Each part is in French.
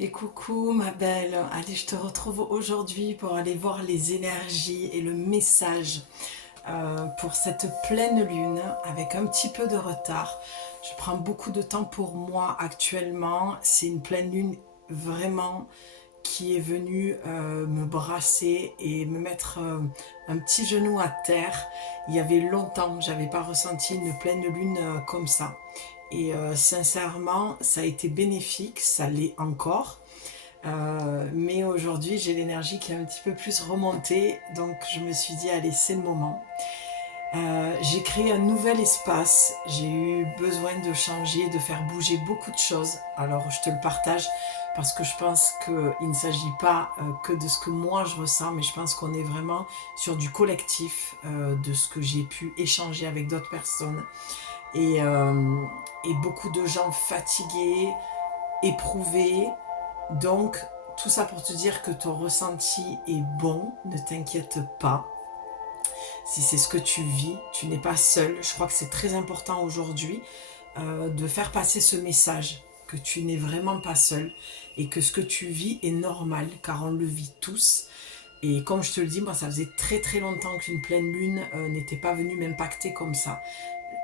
Et coucou ma belle, allez je te retrouve aujourd'hui pour aller voir les énergies et le message pour cette pleine lune avec un petit peu de retard. Je prends beaucoup de temps pour moi actuellement, c'est une pleine lune vraiment qui est venue me brasser et me mettre un petit genou à terre. Il y avait longtemps que j'avais pas ressenti une pleine lune comme ça. Et sincèrement, ça a été bénéfique, ça l'est encore. Mais aujourd'hui, j'ai l'énergie qui est un petit peu plus remontée, donc je me suis dit, allez, c'est le moment. J'ai créé un nouvel espace, j'ai eu besoin de changer, de faire bouger beaucoup de choses. Alors je te le partage parce que je pense qu'il ne s'agit pas que de ce que moi je ressens, mais je pense qu'on est vraiment sur du collectif, de ce que j'ai pu échanger avec d'autres personnes. Et, euh, et beaucoup de gens fatigués, éprouvés, donc, tout ça pour te dire que ton ressenti est bon, ne t'inquiète pas. Si c'est ce que tu vis, tu n'es pas seul. Je crois que c'est très important aujourd'hui de faire passer ce message, que tu n'es vraiment pas seul et que ce que tu vis est normal, car on le vit tous. Et comme je te le dis, moi ça faisait très très longtemps qu'une pleine lune n'était pas venue m'impacter comme ça.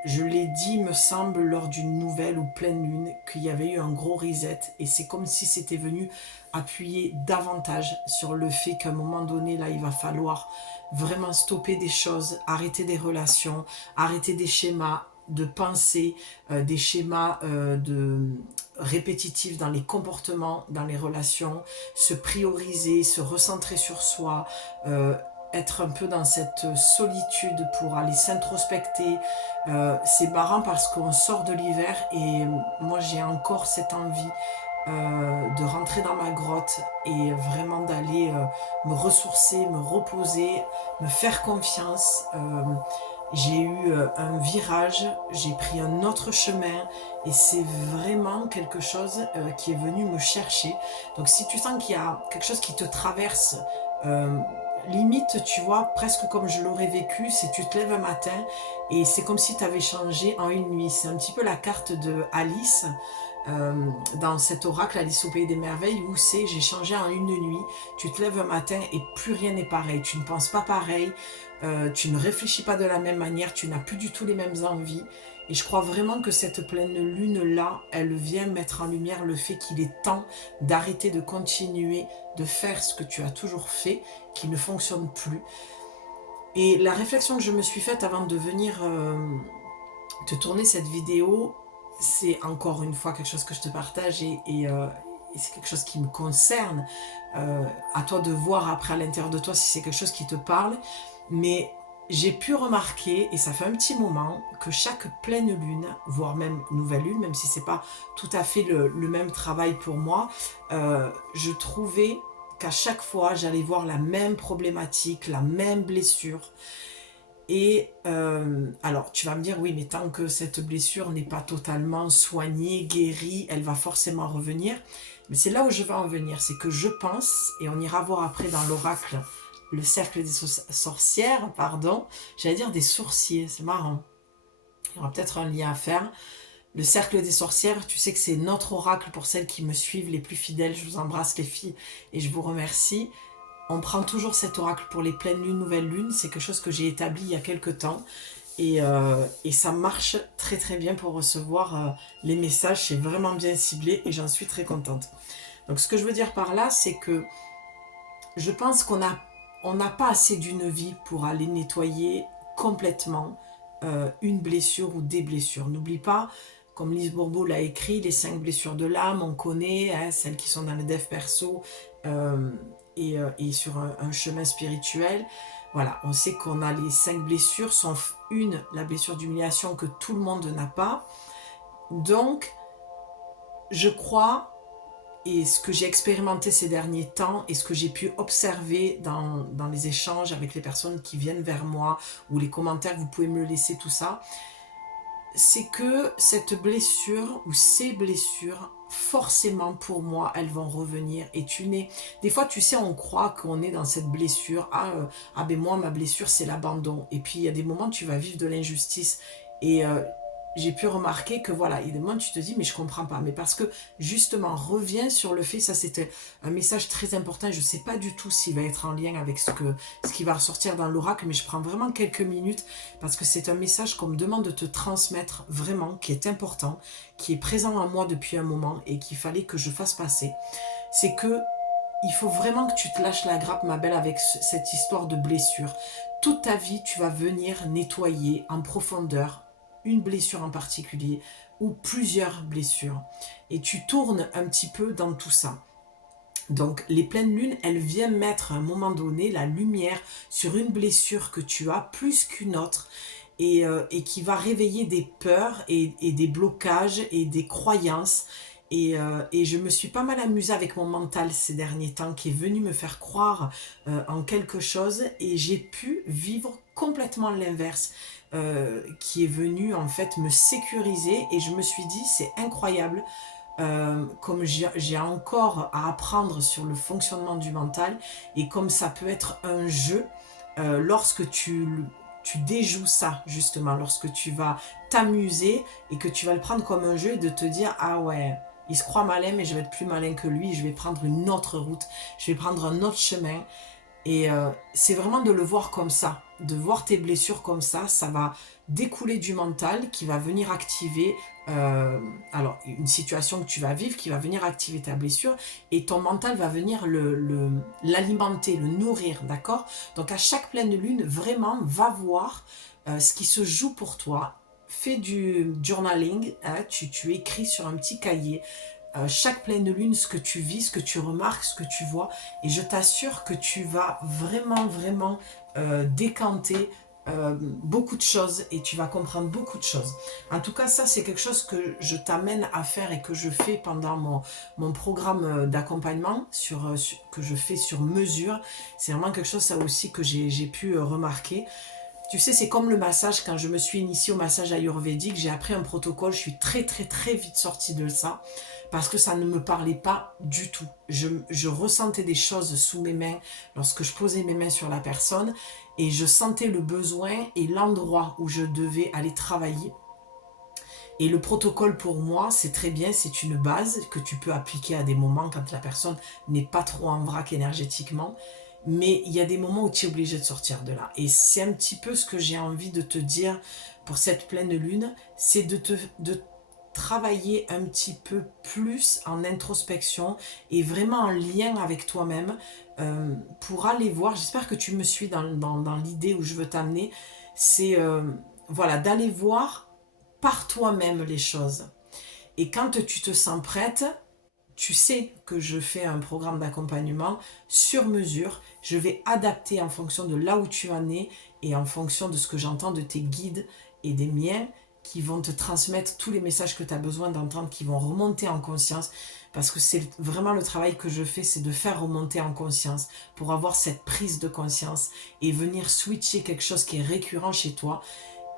Je l'ai dit, me semble, lors d'une nouvelle ou pleine lune, qu'il y avait eu un gros reset. Et c'est comme si c'était venu appuyer davantage sur le fait qu'à un moment donné, là, il va falloir vraiment stopper des choses, arrêter des relations, arrêter des schémas de pensée, des schémas répétitifs dans les comportements, dans les relations, se prioriser, se recentrer sur soi, être un peu dans cette solitude pour aller s'introspecter. C'est marrant parce qu'on sort de l'hiver et moi j'ai encore cette envie de rentrer dans ma grotte et vraiment d'aller me ressourcer, me reposer, me faire confiance. J'ai eu un virage, j'ai pris un autre chemin et c'est vraiment quelque chose qui est venu me chercher. Donc si tu sens qu'il y a quelque chose qui te traverse, euh, limite tu vois, presque comme je l'aurais vécu, c'est tu te lèves un matin et c'est comme si tu avais changé en une nuit. C'est un petit peu la carte de Alice dans cet oracle Alice au pays des merveilles où c'est j'ai changé en une nuit. Tu te lèves un matin et plus rien n'est pareil. Tu ne penses pas pareil, tu ne réfléchis pas de la même manière, tu n'as plus du tout les mêmes envies. Et je crois vraiment que cette pleine lune-là, elle vient mettre en lumière le fait qu'il est temps d'arrêter de continuer de faire ce que tu as toujours fait, qui ne fonctionne plus. Et la réflexion que je me suis faite avant de venir te tourner cette vidéo, c'est encore une fois quelque chose que je te partage et c'est quelque chose qui me concerne. À toi de voir après à l'intérieur de toi si c'est quelque chose qui te parle. Mais j'ai pu remarquer, et ça fait un petit moment, que chaque pleine lune, voire même nouvelle lune, même si c'est pas tout à fait le même travail pour moi, je trouvais qu'à chaque fois j'allais voir la même problématique, la même blessure. Et alors, tu vas me dire, oui, mais tant que cette blessure n'est pas totalement soignée, guérie, elle va forcément revenir. Mais c'est là où je vais en venir, c'est que je pense, et on ira voir après dans l'oracle, le cercle des sorcières, pardon, j'allais dire des sourciers, c'est marrant. Il y aura peut-être un lien à faire. Le cercle des sorcières, tu sais que c'est notre oracle pour celles qui me suivent, les plus fidèles. Je vous embrasse les filles et je vous remercie. On prend toujours cet oracle pour les pleines lunes, nouvelles lunes. C'est quelque chose que j'ai établi il y a quelques temps. Et ça marche très très bien pour recevoir les messages. C'est vraiment bien ciblé et j'en suis très contente. Donc ce que je veux dire par là, c'est que je pense on n'a pas assez d'une vie pour aller nettoyer complètement une blessure ou des blessures. N'oublie pas, comme Lise Bourbeau l'a écrit, les 5 blessures de l'âme, on connaît, hein, celles qui sont dans le dev perso euh, et sur un chemin spirituel. Voilà, on sait qu'on a les 5 blessures, sauf une, la blessure d'humiliation que tout le monde n'a pas. Donc, je crois et ce que j'ai expérimenté ces derniers temps et ce que j'ai pu observer dans les échanges avec les personnes qui viennent vers moi ou les commentaires que vous pouvez me le laisser, tout ça, c'est que cette blessure ou ces blessures, forcément pour moi, elles vont revenir. Et tu n'es. Des fois, tu sais, on croit qu'on est dans cette blessure. Ah ben moi, ma blessure, c'est l'abandon. Et puis, il y a des moments, tu vas vivre de l'injustice. Et j'ai pu remarquer que voilà, il y a des moments où tu te dis mais je comprends pas. Mais parce que justement, reviens sur le fait, ça c'était un message très important. Je ne sais pas du tout s'il va être en lien avec ce qui va ressortir dans l'oracle, mais je prends vraiment quelques minutes parce que c'est un message qu'on me demande de te transmettre vraiment, qui est important, qui est présent en moi depuis un moment et qu'il fallait que je fasse passer. C'est que il faut vraiment que tu te lâches la grappe, ma belle, avec cette histoire de blessure. Toute ta vie, tu vas venir nettoyer en profondeur une blessure en particulier ou plusieurs blessures. Et tu tournes un petit peu dans tout ça. Donc les pleines lunes, elles viennent mettre à un moment donné la lumière sur une blessure que tu as plus qu'une autre et qui va réveiller des peurs et des blocages et des croyances. Et je me suis pas mal amusée avec mon mental ces derniers temps qui est venu me faire croire en quelque chose et j'ai pu vivre complètement l'inverse qui est venu en fait me sécuriser et je me suis dit c'est incroyable comme j'ai encore à apprendre sur le fonctionnement du mental et comme ça peut être un jeu lorsque tu déjoues ça justement, lorsque tu vas t'amuser et que tu vas le prendre comme un jeu et de te dire ah ouais, il se croit malin mais je vais être plus malin que lui, je vais prendre une autre route, je vais prendre un autre chemin et c'est vraiment de le voir comme ça, de voir tes blessures comme ça va découler du mental qui va venir activer alors une situation que tu vas vivre qui va venir activer ta blessure et ton mental va venir l'alimenter, le nourrir, d'accord? Donc à chaque pleine lune, vraiment, va voir ce qui se joue pour toi. Fais du journaling, hein, tu écris sur un petit cahier chaque pleine lune, ce que tu vis, ce que tu remarques, ce que tu vois. Et je t'assure que tu vas vraiment, vraiment décanter beaucoup de choses et tu vas comprendre beaucoup de choses. En tout cas, ça, c'est quelque chose que je t'amène à faire et que je fais pendant mon programme d'accompagnement que je fais sur mesure. C'est vraiment quelque chose, ça aussi, que j'ai pu remarquer. Tu sais, c'est comme le massage. Quand je me suis initiée au massage ayurvédique, j'ai appris un protocole. Je suis très, très, très vite sortie de ça parce que ça ne me parlait pas du tout. Je ressentais des choses sous mes mains lorsque je posais mes mains sur la personne et je sentais le besoin et l'endroit où je devais aller travailler. Et le protocole pour moi, c'est très bien, c'est une base que tu peux appliquer à des moments quand la personne n'est pas trop en vrac énergétiquement. Mais il y a des moments où tu es obligé de sortir de là. Et c'est un petit peu ce que j'ai envie de te dire pour cette pleine lune, c'est de travailler un petit peu plus en introspection et vraiment en lien avec toi-même pour aller voir, j'espère que tu me suis dans l'idée où je veux t'amener, c'est voilà, d'aller voir par toi-même les choses. Et quand tu te sens prête, tu sais que je fais un programme d'accompagnement sur mesure. Je vais adapter en fonction de là où tu en es et en fonction de ce que j'entends de tes guides et des miens qui vont te transmettre tous les messages que tu as besoin d'entendre, qui vont remonter en conscience. Parce que c'est vraiment le travail que je fais, c'est de faire remonter en conscience pour avoir cette prise de conscience et venir switcher quelque chose qui est récurrent chez toi.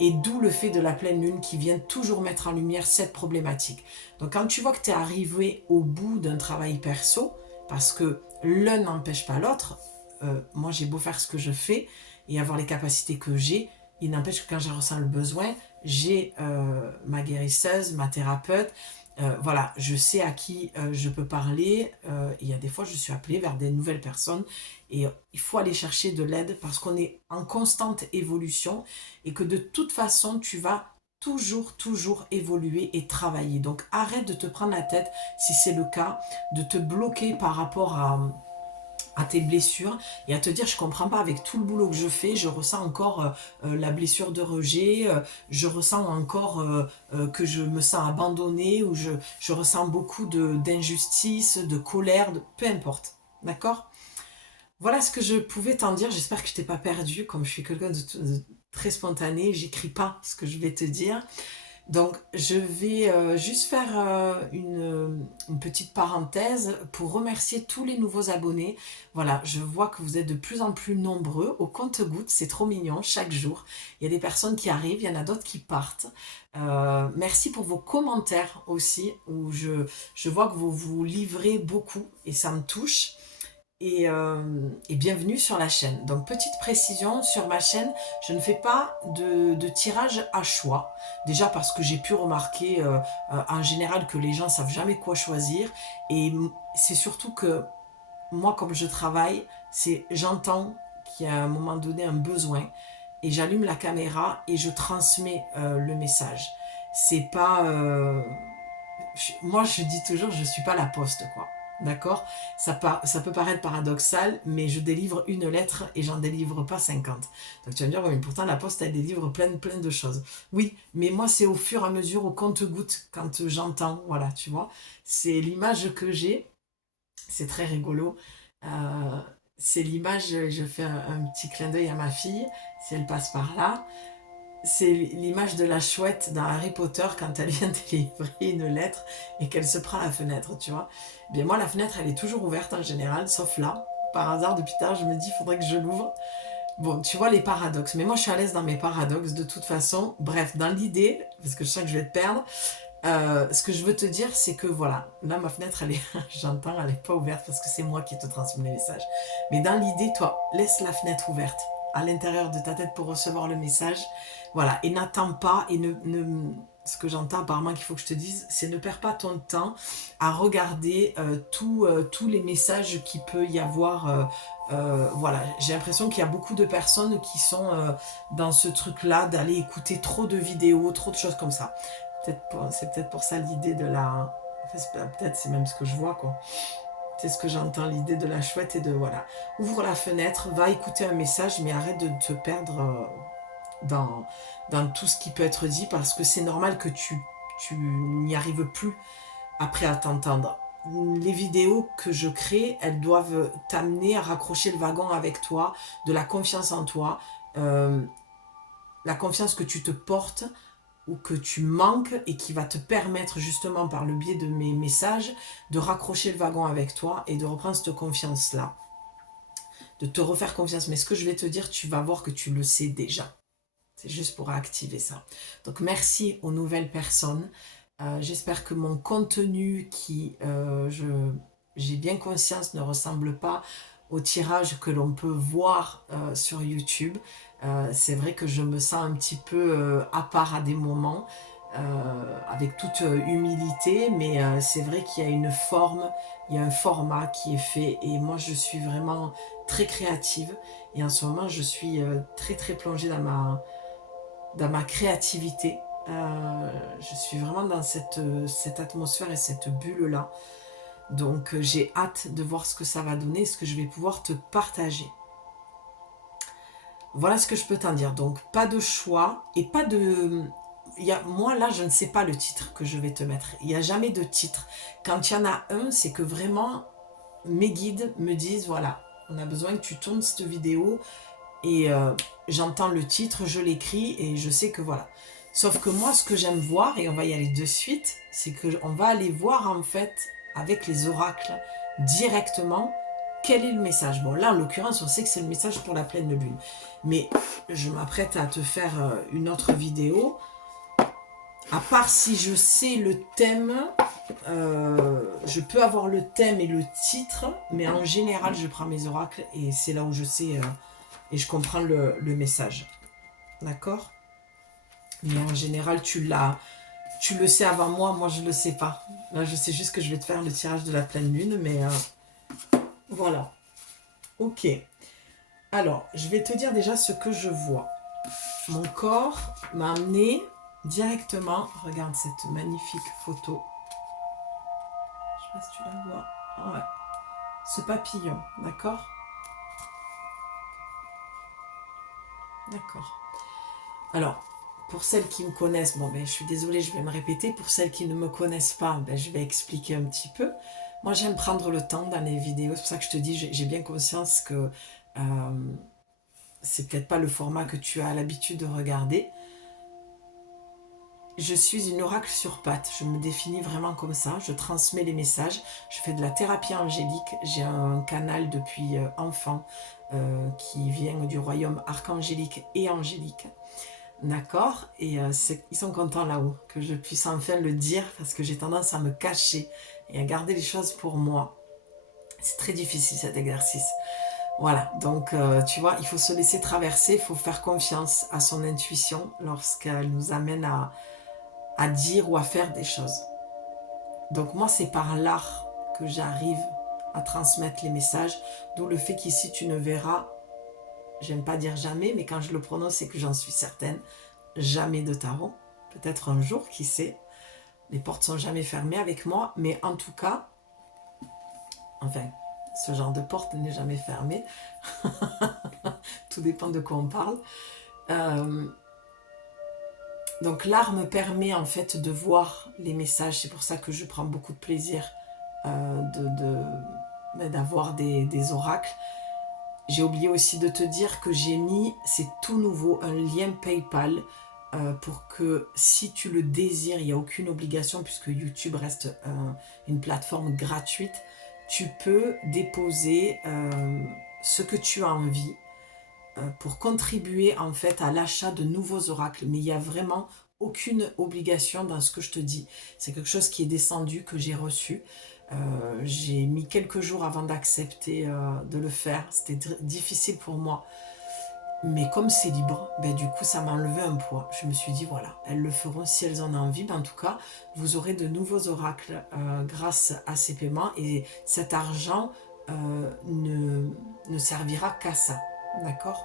Et d'où le fait de la pleine lune qui vient toujours mettre en lumière cette problématique. Donc quand tu vois que tu es arrivé au bout d'un travail perso, parce que l'un n'empêche pas l'autre, moi j'ai beau faire ce que je fais et avoir les capacités que j'ai, il n'empêche que quand je ressens le besoin, j'ai ma guérisseuse, ma thérapeute, voilà, je sais à qui je peux parler. Il y a des fois, je suis appelée vers des nouvelles personnes et il faut aller chercher de l'aide parce qu'on est en constante évolution et que de toute façon, tu vas toujours, toujours évoluer et travailler. Donc, arrête de te prendre la tête si c'est le cas, de te bloquer par rapport à tes blessures et à te dire je comprends pas avec tout le boulot que je fais, je ressens encore la blessure de rejet, je ressens encore que je me sens abandonnée ou je ressens beaucoup d'injustice, de colère, peu importe, d'accord? Voilà ce que je pouvais t'en dire, j'espère que je t'ai pas perdu, comme je suis quelqu'un de très spontané, j'écris pas ce que je vais te dire. Donc, je vais juste faire une petite parenthèse pour remercier tous les nouveaux abonnés. Voilà, je vois que vous êtes de plus en plus nombreux au compte-gouttes, c'est trop mignon, chaque jour. Il y a des personnes qui arrivent, il y en a d'autres qui partent. Merci pour vos commentaires aussi, où je vois que vous vous livrez beaucoup et ça me touche. et bienvenue sur la chaîne. Donc petite précision, sur ma chaîne, je ne fais pas de tirage à choix. Déjà parce que j'ai pu remarquer en général que les gens ne savent jamais quoi choisir. Et c'est surtout que moi, comme je travaille, j'entends qu'il y a à un moment donné un besoin et j'allume la caméra et je transmets le message. C'est pas... moi, je dis toujours, je suis pas la poste, quoi. D'accord, ça peut paraître paradoxal, mais je délivre une lettre et j'en délivre pas 50. Donc tu vas me dire, oui, mais pourtant la poste, elle délivre plein de choses. Oui, mais moi, c'est au fur et à mesure, au compte-gouttes, quand j'entends, voilà, tu vois. C'est l'image que j'ai, c'est très rigolo. Euh, c'est l'image, je fais un petit clin d'œil à ma fille, si elle passe par là. C'est l'image de la chouette dans Harry Potter quand elle vient délivrer une lettre et qu'elle se prend à la fenêtre, tu vois. Bien moi, la fenêtre, elle est toujours ouverte en général, sauf là. Par hasard, depuis tard, je me dis, il faudrait que je l'ouvre. Bon, tu vois les paradoxes. Mais moi, je suis à l'aise dans mes paradoxes de toute façon. Bref, dans l'idée, parce que je sens que je vais te perdre, ce que je veux te dire, c'est que voilà, là, ma fenêtre, elle est, j'entends, elle n'est pas ouverte parce que c'est moi qui te transmets les messages. Mais dans l'idée, toi, laisse la fenêtre ouverte à l'intérieur de ta tête pour recevoir le message. Voilà, et n'attends pas, et ce que j'entends apparemment qu'il faut que je te dise, c'est ne perds pas ton temps à regarder tous les messages qu'il peut y avoir. Voilà, j'ai l'impression qu'il y a beaucoup de personnes qui sont dans ce truc-là, d'aller écouter trop de vidéos, trop de choses comme ça. C'est peut-être pour ça l'idée de la... Enfin, peut-être c'est même ce que je vois, quoi. C'est ce que j'entends, l'idée de la chouette et de... Voilà. Ouvre la fenêtre, va écouter un message, mais arrête de te perdre dans, dans tout ce qui peut être dit, parce que c'est normal que tu n'y arrives plus après à t'entendre. Les vidéos que je crée, elles doivent t'amener à raccrocher le wagon avec toi, de la confiance en toi, la confiance que tu te portes ou que tu manques et qui va te permettre justement par le biais de mes messages de raccrocher le wagon avec toi et de reprendre cette confiance-là, de te refaire confiance. Mais ce que je vais te dire, tu vas voir que tu le sais déjà. C'est juste pour activer ça. Donc merci aux nouvelles personnes. J'espère que mon contenu qui, j'ai bien conscience, ne ressemble pas au tirage que l'on peut voir sur YouTube. C'est vrai que je me sens un petit peu à part à des moments, avec toute humilité, mais c'est vrai qu'il y a une forme, il y a un format qui est fait, et moi je suis vraiment très créative, et en ce moment je suis très plongée dans ma créativité. Je suis vraiment dans cette atmosphère et cette bulle-là. Donc j'ai hâte de voir ce que ça va donner, ce que je vais pouvoir te partager. Voilà ce que je peux t'en dire. Donc pas de choix et pas de... moi là, je ne sais pas le titre que je vais te mettre. Il n'y a jamais de titre. Quand il y en a un, c'est que vraiment mes guides me disent, voilà, on a besoin que tu tournes cette vidéo, et j'entends le titre, je l'écris et je sais que voilà. Sauf que moi, ce que j'aime voir, et on va y aller de suite, c'est qu'on va aller voir en fait avec les oracles directement quel est le message. Bon, là en l'occurrence, on sait que c'est le message pour la pleine lune. Mais je m'apprête à te faire une autre vidéo. À part si je sais le thème, je peux avoir le thème et le titre, mais en général, je prends mes oracles et c'est là où je sais... et je comprends le message. D'accord? Mais en général, tu le sais avant moi, moi je le sais pas. Là, je sais juste que je vais te faire le tirage de la pleine lune, mais voilà. Ok. Alors, je vais te dire déjà ce que je vois. Mon corps m'a amené directement, regarde cette magnifique photo. Je sais pas si tu la vois. Ah ouais. Ce papillon, d'accord? D'accord. Alors, pour celles qui me connaissent, bon, ben, je suis désolée, je vais me répéter. Pour celles qui ne me connaissent pas, ben, je vais expliquer un petit peu. Moi, j'aime prendre le temps dans les vidéos. C'est pour ça que je te dis, j'ai bien conscience que c'est peut-être pas le format que tu as l'habitude de regarder. Je suis une oracle sur pattes. Je me définis vraiment comme ça. Je transmets les messages. Je fais de la thérapie angélique. J'ai un canal depuis enfant qui vient du royaume archangélique et angélique. D'accord, et ils sont contents là-haut que je puisse enfin le dire, parce que j'ai tendance à me cacher et à garder les choses pour moi. C'est très difficile cet exercice. Voilà, donc tu vois, il faut se laisser traverser, il faut faire confiance à son intuition lorsqu'elle nous amène à dire ou à faire des choses. Donc moi, c'est par l'art que j'arrive à transmettre les messages, d'où le fait qu'ici, tu ne verras, j'aime pas dire jamais, mais quand je le prononce, c'est que j'en suis certaine, jamais de tarot. Peut-être un jour, qui sait. Les portes sont jamais fermées avec moi, mais en tout cas, enfin, ce genre de porte n'est jamais fermée. Tout dépend de quoi on parle. Euh, donc l'art me permet en fait de voir les messages. C'est pour ça que je prends beaucoup de plaisir d'avoir des oracles. J'ai oublié aussi de te dire que j'ai mis, c'est tout nouveau, un lien PayPal pour que si tu le désires, il n'y a aucune obligation puisque YouTube reste une plateforme gratuite, tu peux déposer ce que tu as envie pour contribuer en fait à l'achat de nouveaux oracles. Mais il n'y a vraiment aucune obligation dans ce que je te dis. C'est quelque chose qui est descendu, que j'ai reçu. J'ai mis quelques jours avant d'accepter de le faire. C'était difficile pour moi. Mais comme c'est libre, ben du coup ça m'a enlevé un poids. Je me suis dit voilà, elles le feront si elles en ont envie. Mais en tout cas, vous aurez de nouveaux oracles grâce à ces paiements. Et cet argent ne servira qu'à ça. D'accord.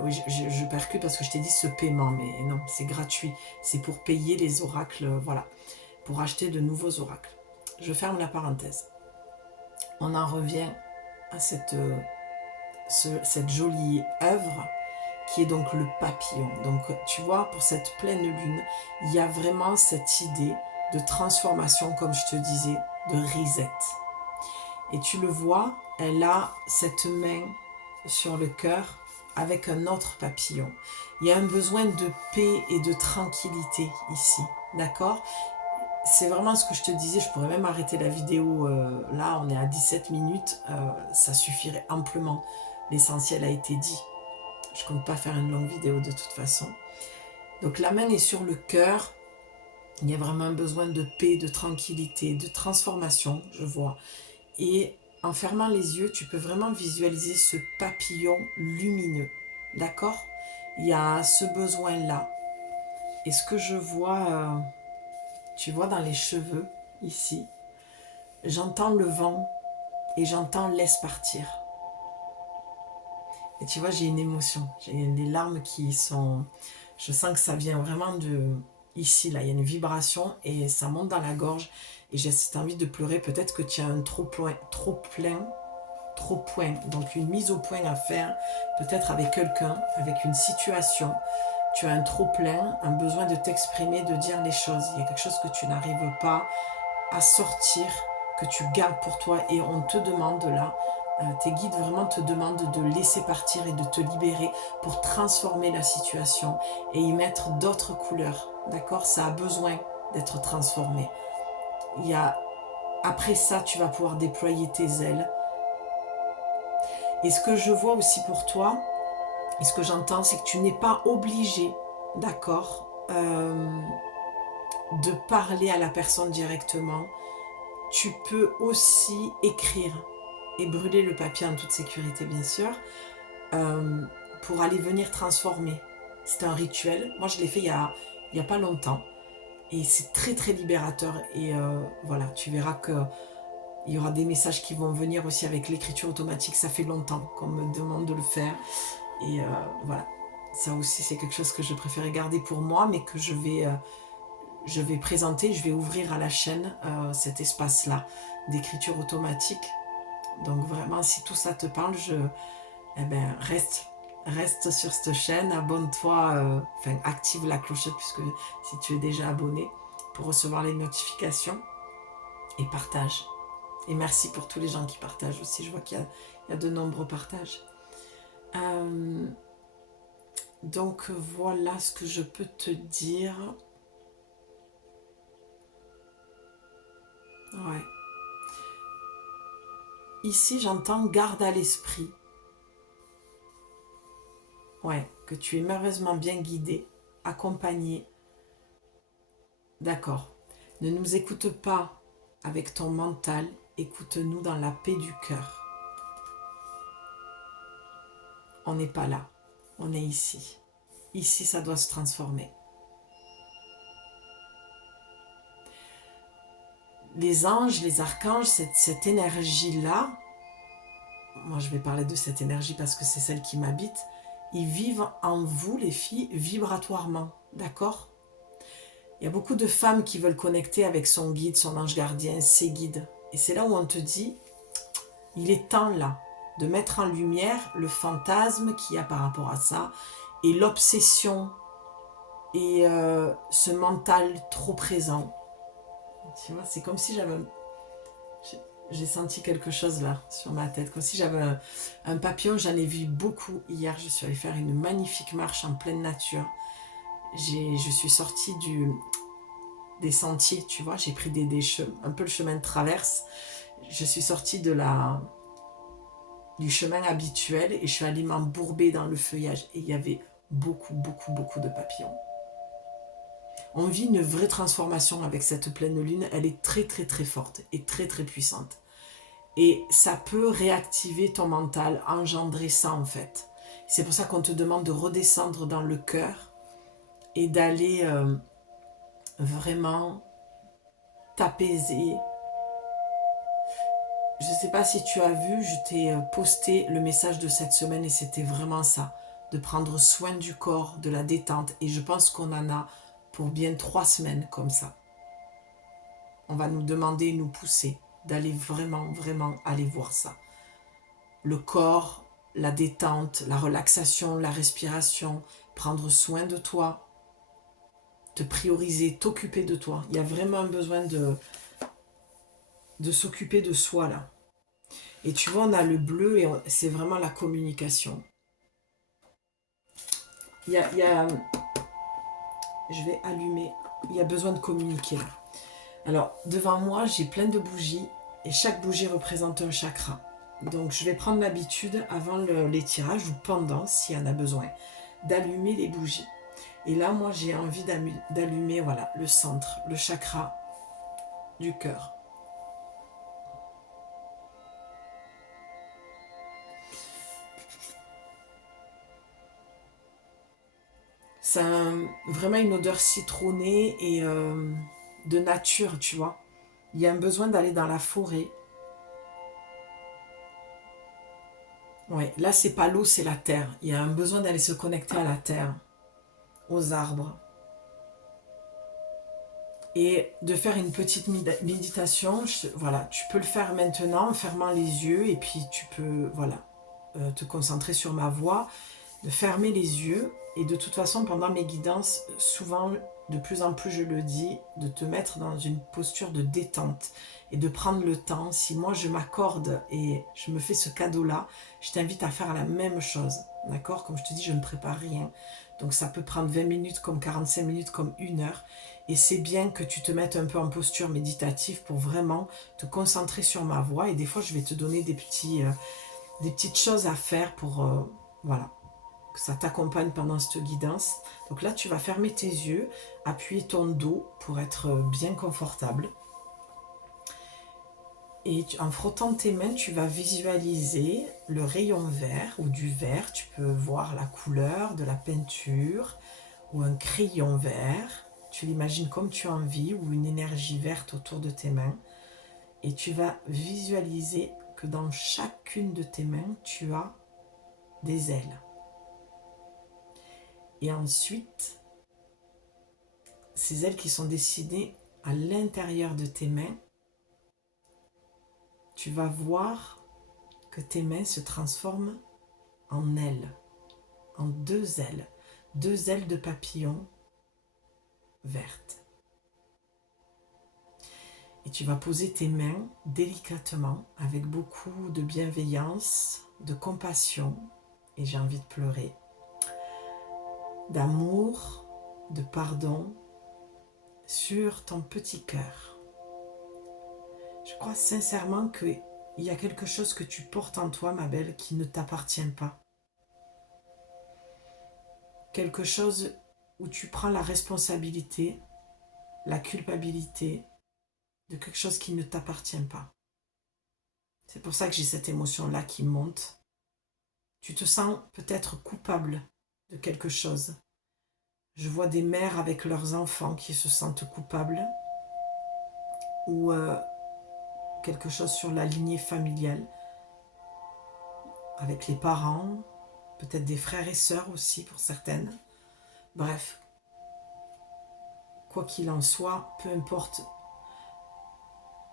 Oui, je percute parce que je t'ai dit ce paiement, mais non, c'est gratuit. C'est pour payer les oracles, voilà, pour acheter de nouveaux oracles. Je ferme la parenthèse. On en revient à cette jolie œuvre qui est donc le papillon. Donc tu vois, pour cette pleine lune, il y a vraiment cette idée de transformation, comme je te disais, de reset. Et tu le vois, elle a cette main sur le cœur avec un autre papillon. Il y a un besoin de paix et de tranquillité ici, d'accord? C'est vraiment ce que je te disais, je pourrais même arrêter la vidéo, là on est à 17 minutes, ça suffirait amplement, l'essentiel a été dit. Je ne compte pas faire une longue vidéo de toute façon. Donc la main est sur le cœur, il y a vraiment un besoin de paix, de tranquillité, de transformation, je vois. Et en fermant les yeux, tu peux vraiment visualiser ce papillon lumineux, d'accord? Il y a ce besoin-là. Et ce que je vois, tu vois dans les cheveux, ici, j'entends le vent et j'entends laisse partir. Et tu vois, j'ai une émotion, j'ai des larmes qui sont... Je sens que ça vient vraiment de... Ici, là, il y a une vibration et ça monte dans la gorge. Et j'ai cette envie de pleurer. Peut-être que tu as un trop point. Donc une mise au point à faire, peut-être avec quelqu'un, avec une situation. Tu as un trop plein, un besoin de t'exprimer, de dire les choses. Il y a quelque chose que tu n'arrives pas à sortir, que tu gardes pour toi et on te demande là, tes guides vraiment te demandent de laisser partir et de te libérer pour transformer la situation et y mettre d'autres couleurs, d'accord? Ça a besoin d'être transformé. Il y a, après ça, tu vas pouvoir déployer tes ailes. Et ce que je vois aussi pour toi, et ce que j'entends, c'est que tu n'es pas obligé, d'accord, de parler à la personne directement. Tu peux aussi écrire et brûler le papier en toute sécurité, bien sûr, pour aller venir transformer. C'est un rituel. Moi, je l'ai fait il y a pas longtemps. Et c'est très, très libérateur. Et voilà, tu verras qu'il y aura des messages qui vont venir aussi avec l'écriture automatique. Ça fait longtemps qu'on me demande de le faire. Et voilà, ça aussi, c'est quelque chose que je préférais garder pour moi, mais que je vais présenter, je vais ouvrir à la chaîne cet espace-là d'écriture automatique. Donc vraiment, si tout ça te parle, eh ben, reste sur cette chaîne, abonne-toi, active la clochette puisque si tu es déjà abonné pour recevoir les notifications et partage. Et merci pour tous les gens qui partagent aussi, je vois qu'il y a de nombreux partages. Donc voilà ce que je peux te dire. Ouais. Ici, j'entends garde à l'esprit. Ouais, que tu es merveilleusement bien guidé, accompagné. D'accord. Ne nous écoute pas avec ton mental, écoute-nous dans la paix du cœur. On n'est pas là, on est ici. Ici, ça doit se transformer. Les anges, les archanges, cette énergie-là, moi je vais parler de cette énergie parce que c'est celle qui m'habite, ils vivent en vous, les filles, vibratoirement, d'accord? Il y a beaucoup de femmes qui veulent connecter avec son guide, son ange gardien, ses guides. Et c'est là où on te dit, il est temps là de mettre en lumière le fantasme qu'il y a par rapport à ça et l'obsession et ce mental trop présent. Tu vois, c'est comme si j'ai senti quelque chose là sur ma tête, comme si j'avais un papillon. J'en ai vu beaucoup hier. Je suis allée faire une magnifique marche en pleine nature. Je suis sortie des sentiers, tu vois. J'ai pris un peu le chemin de traverse. Je suis sortie du chemin habituel et je suis allée m'embourber dans le feuillage. Et il y avait beaucoup, beaucoup, beaucoup de papillons. On vit une vraie transformation avec cette pleine lune. Elle est très, très, très forte et très, très puissante. Et ça peut réactiver ton mental, engendrer ça en fait. C'est pour ça qu'on te demande de redescendre dans le cœur et d'aller vraiment t'apaiser. Je ne sais pas si tu as vu, je t'ai posté le message de cette semaine et c'était vraiment ça, de prendre soin du corps, de la détente. Et je pense qu'on en a pour bien 3 semaines comme ça. On va nous demander, nous pousser, d'aller vraiment, vraiment aller voir ça. Le corps, la détente, la relaxation, la respiration, prendre soin de toi, te prioriser, t'occuper de toi. Il y a vraiment un besoin de s'occuper de soi là. Et tu vois, on a le bleu et c'est vraiment la communication. Je vais allumer, il y a besoin de communiquer là. Alors, devant moi, j'ai plein de bougies et chaque bougie représente un chakra. Donc, je vais prendre l'habitude, avant les tirages ou pendant, s'il y en a besoin, d'allumer les bougies. Et là, moi, j'ai envie d'allumer voilà, le centre, le chakra du cœur. C'est vraiment une odeur citronnée et de nature, tu vois. Il y a un besoin d'aller dans la forêt. Ouais, là, c'est pas l'eau, c'est la terre. Il y a un besoin d'aller se connecter à la terre, aux arbres. Et de faire une petite méditation. Voilà, tu peux le faire maintenant en fermant les yeux et puis tu peux, voilà, te concentrer sur ma voix, de fermer les yeux. Et de toute façon, pendant mes guidances, souvent, de plus en plus je le dis, de te mettre dans une posture de détente et de prendre le temps. Si moi je m'accorde et je me fais ce cadeau-là, je t'invite à faire la même chose. D'accord? Comme je te dis, je ne prépare rien. Donc ça peut prendre 20 minutes, comme 45 minutes, comme 1 heure. Et c'est bien que tu te mettes un peu en posture méditative pour vraiment te concentrer sur ma voix. Et des fois, je vais te donner des petites choses à faire pour, voilà, que ça t'accompagne pendant cette guidance. Donc là, tu vas fermer tes yeux, appuyer ton dos pour être bien confortable. Et en frottant tes mains, tu vas visualiser le rayon vert ou du vert. Tu peux voir la couleur de la peinture ou un crayon vert. Tu l'imagines comme tu as envie ou une énergie verte autour de tes mains. Et tu vas visualiser que dans chacune de tes mains, tu as des ailes. Et ensuite, ces ailes qui sont dessinées à l'intérieur de tes mains, tu vas voir que tes mains se transforment en ailes, en 2 ailes, 2 ailes de papillon vertes. Et tu vas poser tes mains délicatement, avec beaucoup de bienveillance, de compassion, et j'ai envie de pleurer, d'amour, de pardon, sur ton petit cœur. Je crois sincèrement qu'il y a quelque chose que tu portes en toi, ma belle, qui ne t'appartient pas. Quelque chose où tu prends la responsabilité, la culpabilité de quelque chose qui ne t'appartient pas. C'est pour ça que j'ai cette émotion-là qui monte. Tu te sens peut-être coupable de quelque chose. Je vois des mères avec leurs enfants qui se sentent coupables ou quelque chose sur la lignée familiale avec les parents, peut-être des frères et sœurs aussi pour certaines. Bref, quoi qu'il en soit, peu importe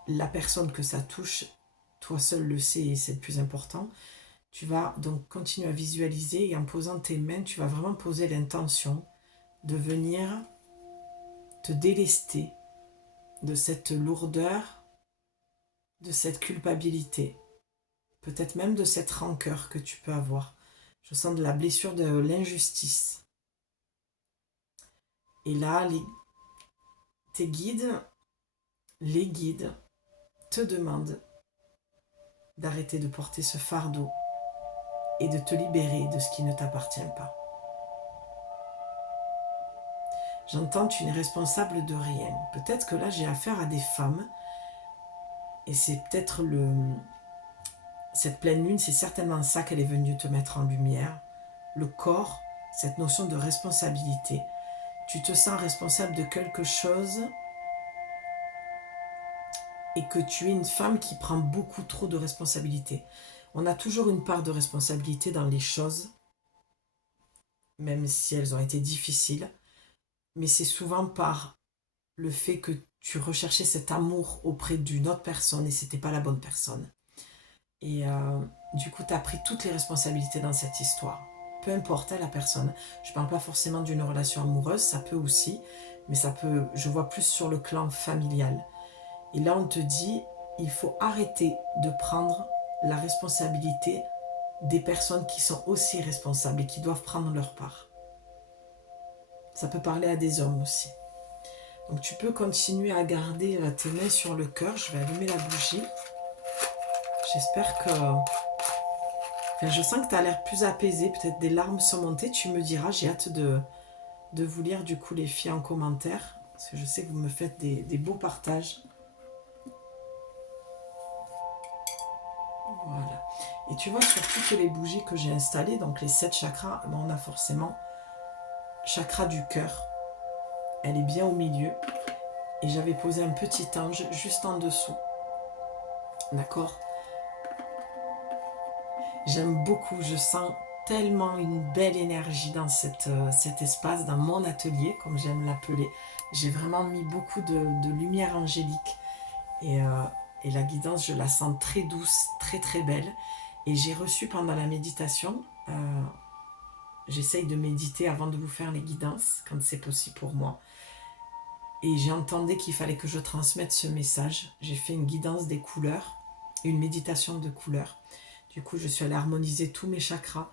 la personne que ça touche, toi seul le sais et c'est le plus important. Tu vas donc continuer à visualiser et en posant tes mains, tu vas vraiment poser l'intention de venir te délester de cette lourdeur, de cette culpabilité, peut-être même de cette rancœur que tu peux avoir. Je sens de la blessure de l'injustice. Et là, tes guides, les guides, te demandent d'arrêter de porter ce fardeau et de te libérer de ce qui ne t'appartient pas. J'entends, tu n'es responsable de rien. Peut-être que là, j'ai affaire à des femmes et c'est peut-être cette pleine lune, c'est certainement ça qu'elle est venue te mettre en lumière. Le corps, cette notion de responsabilité. Tu te sens responsable de quelque chose et que tu es une femme qui prend beaucoup trop de responsabilités. On a toujours une part de responsabilité dans les choses, même si elles ont été difficiles, mais c'est souvent par le fait que tu recherchais cet amour auprès d'une autre personne et c'était pas la bonne personne. Et du coup, tu as pris toutes les responsabilités dans cette histoire. Peu importe la personne. Je ne parle pas forcément d'une relation amoureuse, ça peut aussi, mais ça peut, je vois plus sur le clan familial. Et là, on te dit, il faut arrêter de prendre la responsabilité des personnes qui sont aussi responsables et qui doivent prendre leur part. Ça peut parler à des hommes aussi. Donc tu peux continuer à garder tes mains sur le cœur. Je vais allumer la bougie. J'espère que... Enfin, je sens que tu as l'air plus apaisé. Peut-être des larmes sont montées. Tu me diras. J'ai hâte de vous lire du coup les filles en commentaire. Parce que je sais que vous me faites des beaux partages. Voilà. Et tu vois, sur toutes les bougies que j'ai installées, donc les 7 chakras, on a forcément chakra du cœur. Elle est bien au milieu. Et j'avais posé un petit ange juste en dessous. D'accord ? J'aime beaucoup, je sens tellement une belle énergie dans cet espace, dans mon atelier, comme j'aime l'appeler. J'ai vraiment mis beaucoup de lumière angélique. Et la guidance, je la sens très douce, très très belle. Et j'ai reçu pendant la méditation, j'essaye de méditer avant de vous faire les guidances, quand c'est possible pour moi. Et j'ai entendu qu'il fallait que je transmette ce message. J'ai fait une guidance des couleurs, une méditation de couleurs. Du coup, je suis allée harmoniser tous mes chakras.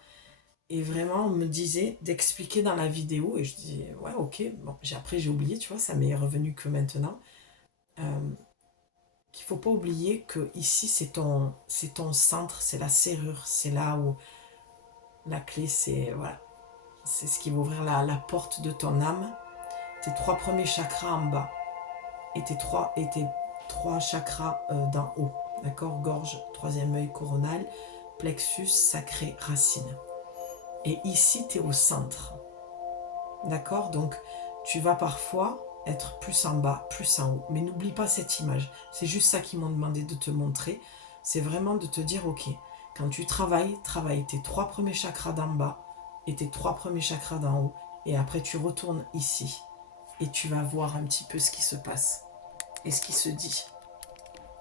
Et vraiment, on me disait d'expliquer dans la vidéo. Et je dis, ouais, ok. Bon, après, j'ai oublié, tu vois, ça m'est revenu que maintenant. Qu'il ne faut pas oublier que ici, c'est ton centre, c'est la serrure. C'est là où la clé, c'est voilà, c'est ce qui va ouvrir la porte de ton âme. Tes 3 premiers chakras en bas et tes trois chakras d'en haut. D'accord? Gorge, 3e œil coronal, plexus, sacré, racine. Et ici, tu es au centre. D'accord? Donc, tu vas parfois être plus en bas, plus en haut. Mais n'oublie pas cette image. C'est juste ça qu'ils m'ont demandé de te montrer. C'est vraiment de te dire, ok, quand tu travailles tes 3 premiers chakras d'en bas et tes 3 premiers chakras d'en haut. Et après, tu retournes ici. Et tu vas voir un petit peu ce qui se passe et ce qui se dit.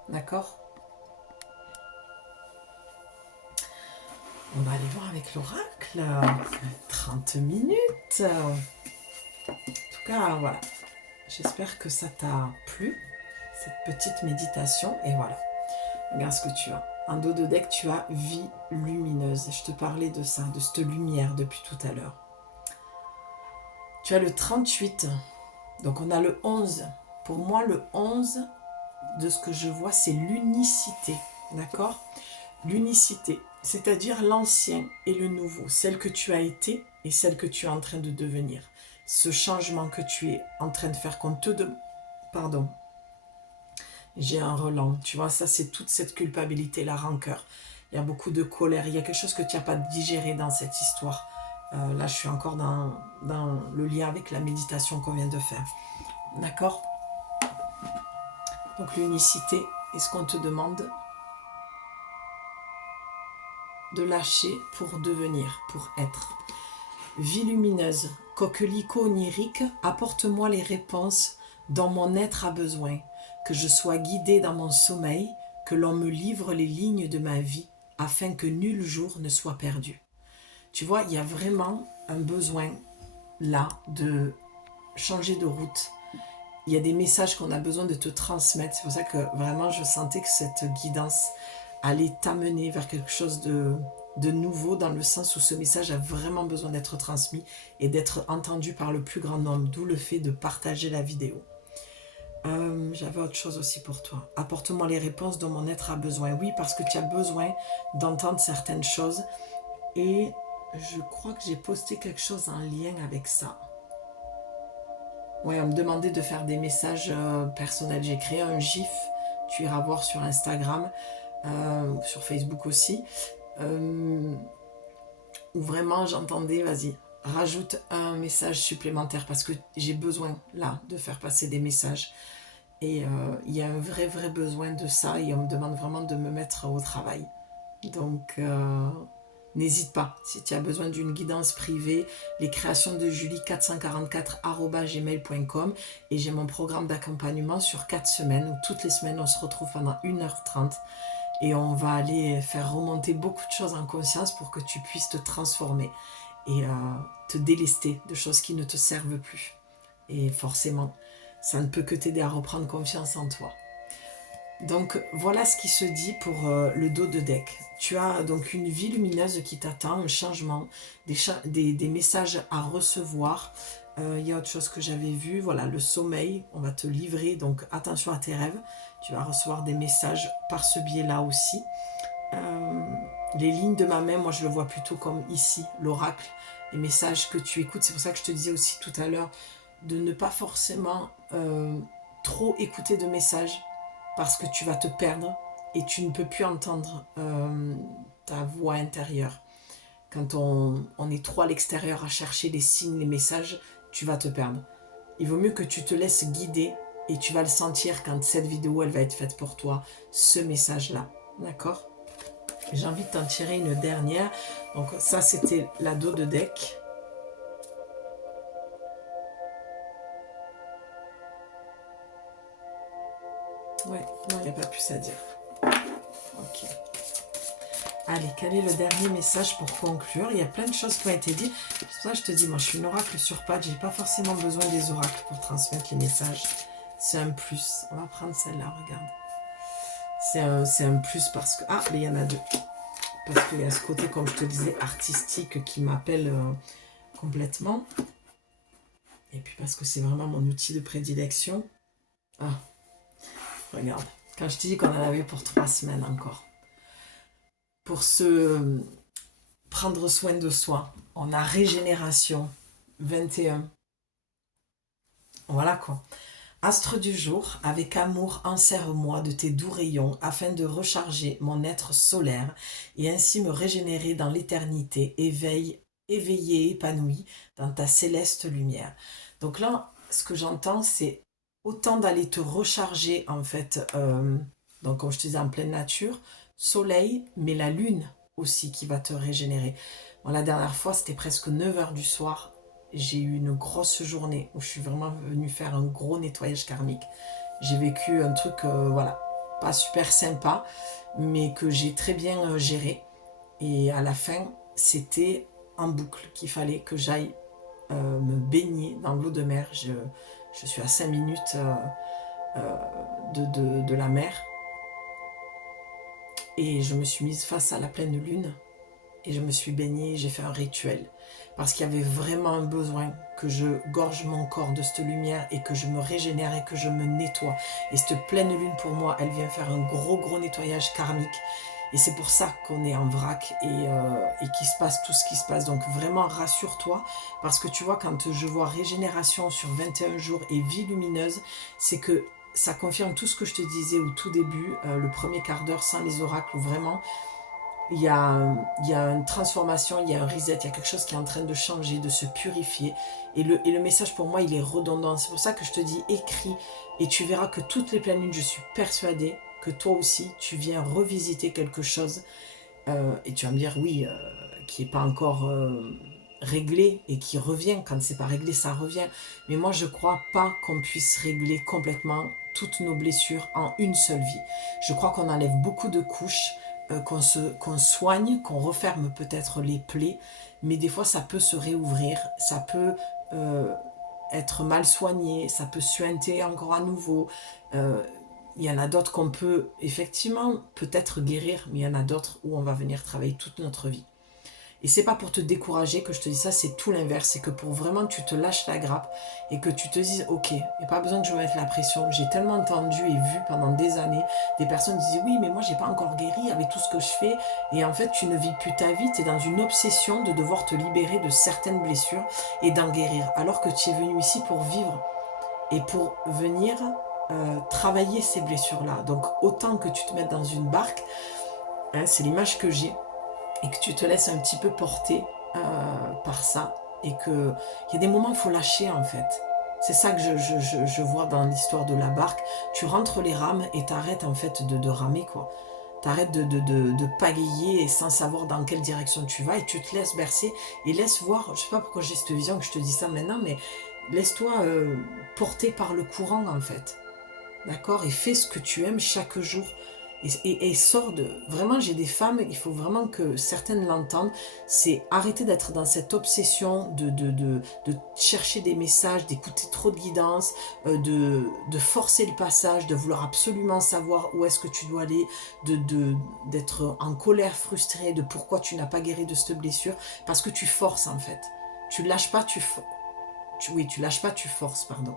D'accord? On va aller voir avec l'oracle. 30 minutes. En tout cas, voilà. J'espère que ça t'a plu, cette petite méditation. Et voilà. Regarde ce que tu as. En dos de deck, tu as vie lumineuse. Je te parlais de ça, de cette lumière depuis tout à l'heure. Tu as le 38. Donc on a le 11. Pour moi, le 11, de ce que je vois, c'est l'unicité. D'accord? L'unicité, c'est-à-dire l'ancien et le nouveau, celle que tu as été et celle que tu es en train de devenir. Ce changement que tu es en train de faire, qu'on te demande. Pardon. j'ai un relent. Tu vois, ça c'est toute cette culpabilité, la rancœur. Il y a beaucoup de colère, il y a quelque chose que tu n'as pas digéré dans cette histoire. Là, je suis encore dans le lien avec la méditation qu'on vient de faire. D'accord? Donc l'unicité, est-ce qu'on te demande de lâcher pour devenir, pour être? Vie lumineuse, coquelicot onirique, apporte-moi les réponses dont mon être a besoin, que je sois guidée dans mon sommeil, que l'on me livre les lignes de ma vie, afin que nul jour ne soit perdu. Tu vois, il y a vraiment un besoin là de changer de route. Il y a des messages qu'on a besoin de te transmettre. C'est pour ça que vraiment je sentais que cette guidance allait t'amener vers quelque chose de nouveau, dans le sens où ce message a vraiment besoin d'être transmis et d'être entendu par le plus grand nombre, d'où le fait de partager la vidéo. J'avais autre chose aussi pour toi. Apporte-moi les réponses dont mon être a besoin. Oui, parce que tu as besoin d'entendre certaines choses. Et je crois que j'ai posté quelque chose en lien avec ça. Ouais, on me demandait de faire des messages personnels. J'ai créé un GIF, tu iras voir sur Instagram, sur Facebook aussi, où vraiment j'entendais, vas-y, rajoute un message supplémentaire parce que j'ai besoin là de faire passer des messages. Et il y a un vrai besoin de ça et on me demande vraiment de me mettre au travail. Donc, n'hésite pas, si tu as besoin d'une guidance privée, les créations de Julie 444@gmail.com et j'ai mon programme d'accompagnement sur 4 semaines où toutes les semaines on se retrouve pendant 1h30 et on va aller faire remonter beaucoup de choses en conscience pour que tu puisses te transformer et te délester de choses qui ne te servent plus. Et forcément, ça ne peut que t'aider à reprendre confiance en toi. Donc voilà ce qui se dit pour le dos de deck. Tu as donc une vie lumineuse qui t'attend, un changement, des messages à recevoir. Il y a autre chose que j'avais vu, voilà, le sommeil, on va te livrer, donc attention à tes rêves. Tu vas recevoir des messages par ce biais-là aussi. Les lignes de ma main, moi je le vois plutôt comme ici, l'oracle, les messages que tu écoutes. C'est pour ça que je te disais aussi tout à l'heure de ne pas forcément trop écouter de messages parce que tu vas te perdre et tu ne peux plus entendre ta voix intérieure. Quand on est trop à l'extérieur à chercher les signes, les messages, tu vas te perdre. Il vaut mieux que tu te laisses guider et tu vas le sentir quand cette vidéo elle va être faite pour toi, ce message-là. D'accord? J'ai envie de t'en tirer une dernière. Donc ça, c'était la dos de deck. Ouais, non, il n'y a pas plus à dire. Ok. Allez, quel est le dernier message pour conclure? Il y a plein de choses qui ont été dites. C'est pour ça que je te dis, moi je suis une oracle sur pattes. J'ai pas forcément besoin des oracles pour transmettre les messages. C'est un plus. On va prendre celle-là, regarde. C'est un plus parce que... Ah, mais il y en a deux. Parce qu'il y a ce côté, comme je te disais, artistique qui m'appelle complètement. Et puis parce que c'est vraiment mon outil de prédilection. Ah, regarde. Quand je te dis qu'on en avait pour 3 semaines encore. Pour se prendre soin de soi. On a régénération 21. Voilà quoi. Astre du jour, avec amour, enserre-moi de tes doux rayons afin de recharger mon être solaire et ainsi me régénérer dans l'éternité, éveillé, épanoui dans ta céleste lumière. Donc là, ce que j'entends, c'est autant d'aller te recharger en fait, donc comme je te disais en pleine nature, soleil, mais la lune aussi qui va te régénérer. Bon, la dernière fois, c'était presque 9h du soir. J'ai eu une grosse journée où je suis vraiment venue faire un gros nettoyage karmique. J'ai vécu un truc, voilà, pas super sympa, mais que j'ai très bien géré. Et à la fin, c'était en boucle qu'il fallait que j'aille me baigner dans l'eau de mer. Je suis à 5 minutes de la mer. Et je me suis mise face à la pleine lune et je me suis baignée, j'ai fait un rituel. Parce qu'il y avait vraiment un besoin que je gorge mon corps de cette lumière et que je me régénère et que je me nettoie. Et cette pleine lune pour moi, elle vient faire un gros nettoyage karmique. Et c'est pour ça qu'on est en vrac et qu'il se passe tout ce qui se passe. Donc vraiment rassure-toi parce que tu vois quand je vois régénération sur 21 jours et vie lumineuse, c'est que ça confirme tout ce que je te disais au tout début, le premier quart d'heure sans les oracles, où vraiment il y a une transformation, il y a un reset, il y a quelque chose qui est en train de changer, de se purifier. Et le message pour moi, il est redondant. C'est pour ça que je te dis, écris, et tu verras que toutes les pleines lunes, je suis persuadée que toi aussi, tu viens revisiter quelque chose. Et tu vas me dire, oui, qui n'est pas encore réglé et qui revient. Quand c'est pas réglé, ça revient. Mais moi, je crois pas qu'on puisse régler complètement toutes nos blessures en une seule vie. Je crois qu'on enlève beaucoup de couches, qu'on soigne, qu'on referme peut-être les plaies, mais des fois, ça peut se réouvrir, ça peut être mal soigné, ça peut suinter encore à nouveau. Euh, il y en a d'autres qu'on peut effectivement peut-être guérir, mais il y en a d'autres où on va venir travailler toute notre vie. Et c'est pas pour te décourager que je te dis ça, c'est tout l'inverse. C'est que pour vraiment que tu te lâches la grappe et que tu te dises, ok, il n'y a pas besoin que je me mette la pression. J'ai tellement entendu et vu pendant des années des personnes qui disaient, oui, mais moi j'ai pas encore guéri avec tout ce que je fais. Et en fait, tu ne vis plus ta vie, tu es dans une obsession de devoir te libérer de certaines blessures et d'en guérir. Alors que tu es venu ici pour vivre et pour venir travailler ces blessures-là. Donc autant que tu te mettes dans une barque, hein, c'est l'image que j'ai, et que tu te laisses un petit peu porter par ça, et qu'il y a des moments où il faut lâcher en fait. C'est ça que je vois dans l'histoire de la barque. Tu rentres les rames et t'arrêtes en fait de ramer quoi. T'arrêtes de pagayer sans savoir dans quelle direction tu vas, et tu te laisses bercer et laisse voir. Je sais pas pourquoi j'ai cette vision que je te dis ça maintenant, mais laisse-toi porter par le courant en fait. D'accord? Et fais ce que tu aimes chaque jour. Et sors de... Vraiment, j'ai des femmes, il faut vraiment que certaines l'entendent, c'est arrêter d'être dans cette obsession de chercher des messages, d'écouter trop de guidance, de forcer le passage, de vouloir absolument savoir où est-ce que tu dois aller, d'être en colère, frustré de pourquoi tu n'as pas guéri de cette blessure, parce que tu forces en fait. Tu lâches pas, tu lâches pas, tu forces, pardon.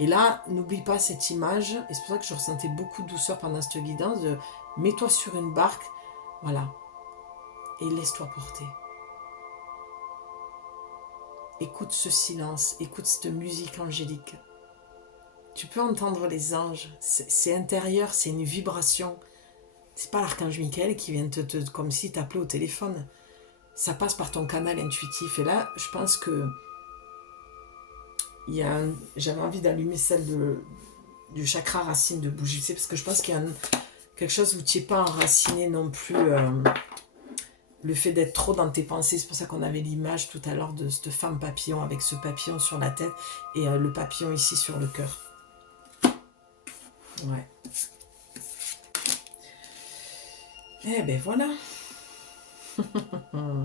Et là, n'oublie pas cette image, et c'est pour ça que je ressentais beaucoup de douceur pendant cette guidance, de mets-toi sur une barque, voilà, et laisse-toi porter. Écoute ce silence, écoute cette musique angélique. Tu peux entendre les anges, c'est intérieur, c'est une vibration. C'est pas l'archange Michael qui vient comme si t'appelait au téléphone. Ça passe par ton canal intuitif. Et là, je pense que j'avais envie d'allumer celle du chakra racine de bougie, parce que je pense qu'il y a quelque chose où tu n'es pas enraciné non plus, le fait d'être trop dans tes pensées. C'est pour ça qu'on avait l'image tout à l'heure de cette femme papillon avec ce papillon sur la tête et le papillon ici sur le cœur. Ouais. Eh ben voilà.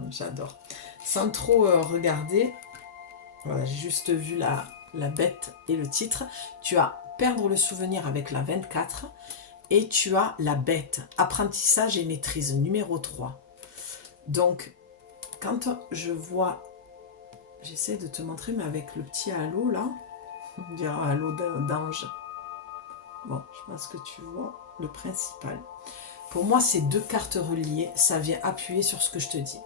J'adore. Sans trop regarder, voilà, j'ai juste vu la bête et le titre. Tu as perdre le souvenir avec la 24 et tu as la bête, apprentissage et maîtrise, numéro 3. Donc, quand je vois, j'essaie de te montrer, mais avec le petit halo là, on dirait un halo d'ange. Bon, je pense que tu vois le principal. Pour moi, ces deux cartes reliées, ça vient appuyer sur ce que je te dis.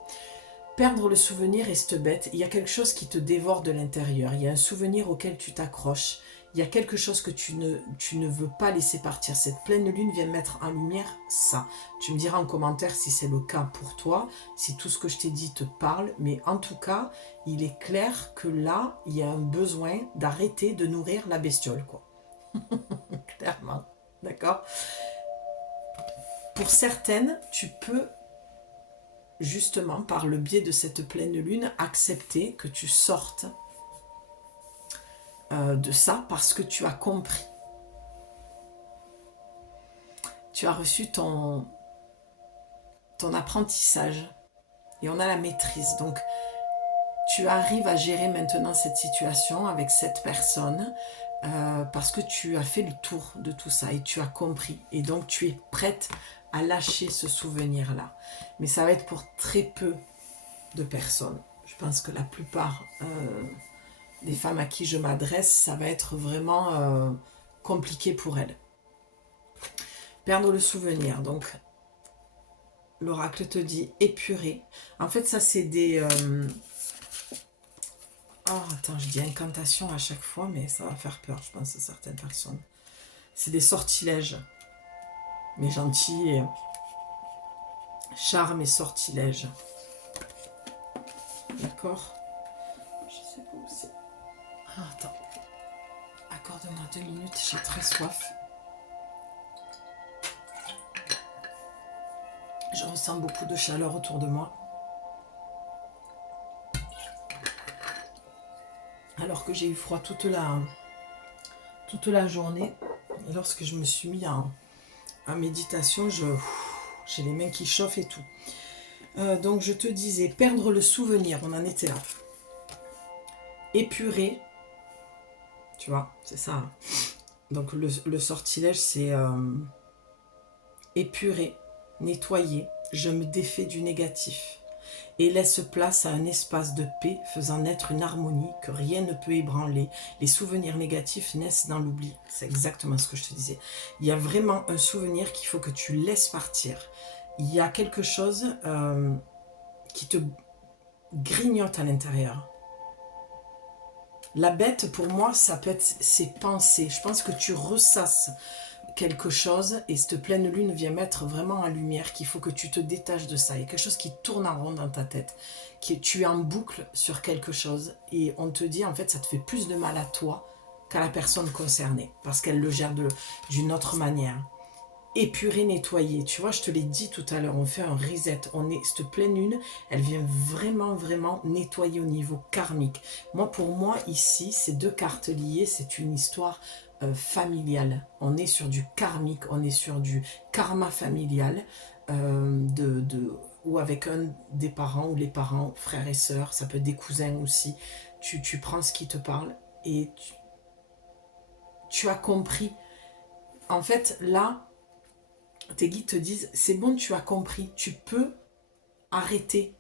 Perdre le souvenir et cette bête, il y a quelque chose qui te dévore de l'intérieur. Il y a un souvenir auquel tu t'accroches. Il y a quelque chose que tu ne veux pas laisser partir. Cette pleine lune vient mettre en lumière ça. Tu me diras en commentaire si c'est le cas pour toi, si tout ce que je t'ai dit te parle. Mais en tout cas, il est clair que là, il y a un besoin d'arrêter de nourrir la bestiole, quoi. Clairement. D'accord? Pour certaines, tu peux justement, par le biais de cette pleine lune, accepter que tu sortes de ça parce que tu as compris. Tu as reçu ton apprentissage et on a la maîtrise. Donc, tu arrives à gérer maintenant cette situation avec cette personne parce que tu as fait le tour de tout ça et tu as compris. Et donc, tu es prête à lâcher ce souvenir-là. Mais ça va être pour très peu de personnes. Je pense que la plupart des femmes à qui je m'adresse, ça va être vraiment compliqué pour elles. Perdre le souvenir, donc l'oracle te dit épurer. En fait, ça c'est des... Oh, attends, je dis incantation à chaque fois, mais ça va faire peur, je pense, à certaines personnes. C'est des sortilèges. Mais gentils, charme et sortilèges. D'accord? Je sais pas où c'est. Ah, attends. Accorde-moi 2 minutes, j'ai très soif. Je ressens beaucoup de chaleur autour de moi. Alors que j'ai eu froid toute la journée. Et lorsque je me suis mis en méditation, j'ai les mains qui chauffent et tout. Donc je te disais, perdre le souvenir, on en était là. Épurer, tu vois, c'est ça. Hein. Donc le sortilège, c'est épurer, nettoyer, je me défais du négatif et laisse place à un espace de paix faisant naître une harmonie que rien ne peut ébranler. Les souvenirs négatifs naissent dans l'oubli. C'est exactement ce que je te disais. Il y a vraiment un souvenir qu'il faut que tu laisses partir. Il y a quelque chose qui te grignote à l'intérieur. La bête, pour moi, ça peut être ses pensées. Je pense que tu ressasses quelque chose et cette pleine lune vient mettre vraiment en lumière qu'il faut que tu te détaches de ça. Il y a quelque chose qui tourne en rond dans ta tête, tu es en boucle sur quelque chose et on te dit en fait ça te fait plus de mal à toi qu'à la personne concernée parce qu'elle le gère d'une autre manière. Épurer, nettoyer, tu vois, je te l'ai dit tout à l'heure, on fait un reset, cette pleine lune, elle vient vraiment nettoyer au niveau karmique. Pour moi ici, ces deux cartes liées, c'est une histoire familiale. On est sur du karmique, on est sur du karma familial, ou avec un des parents ou les parents, frères et sœurs, ça peut être des cousins aussi. Tu prends ce qui te parle et tu as compris. En fait, là, tes guides te disent, c'est bon, tu as compris, tu peux arrêter.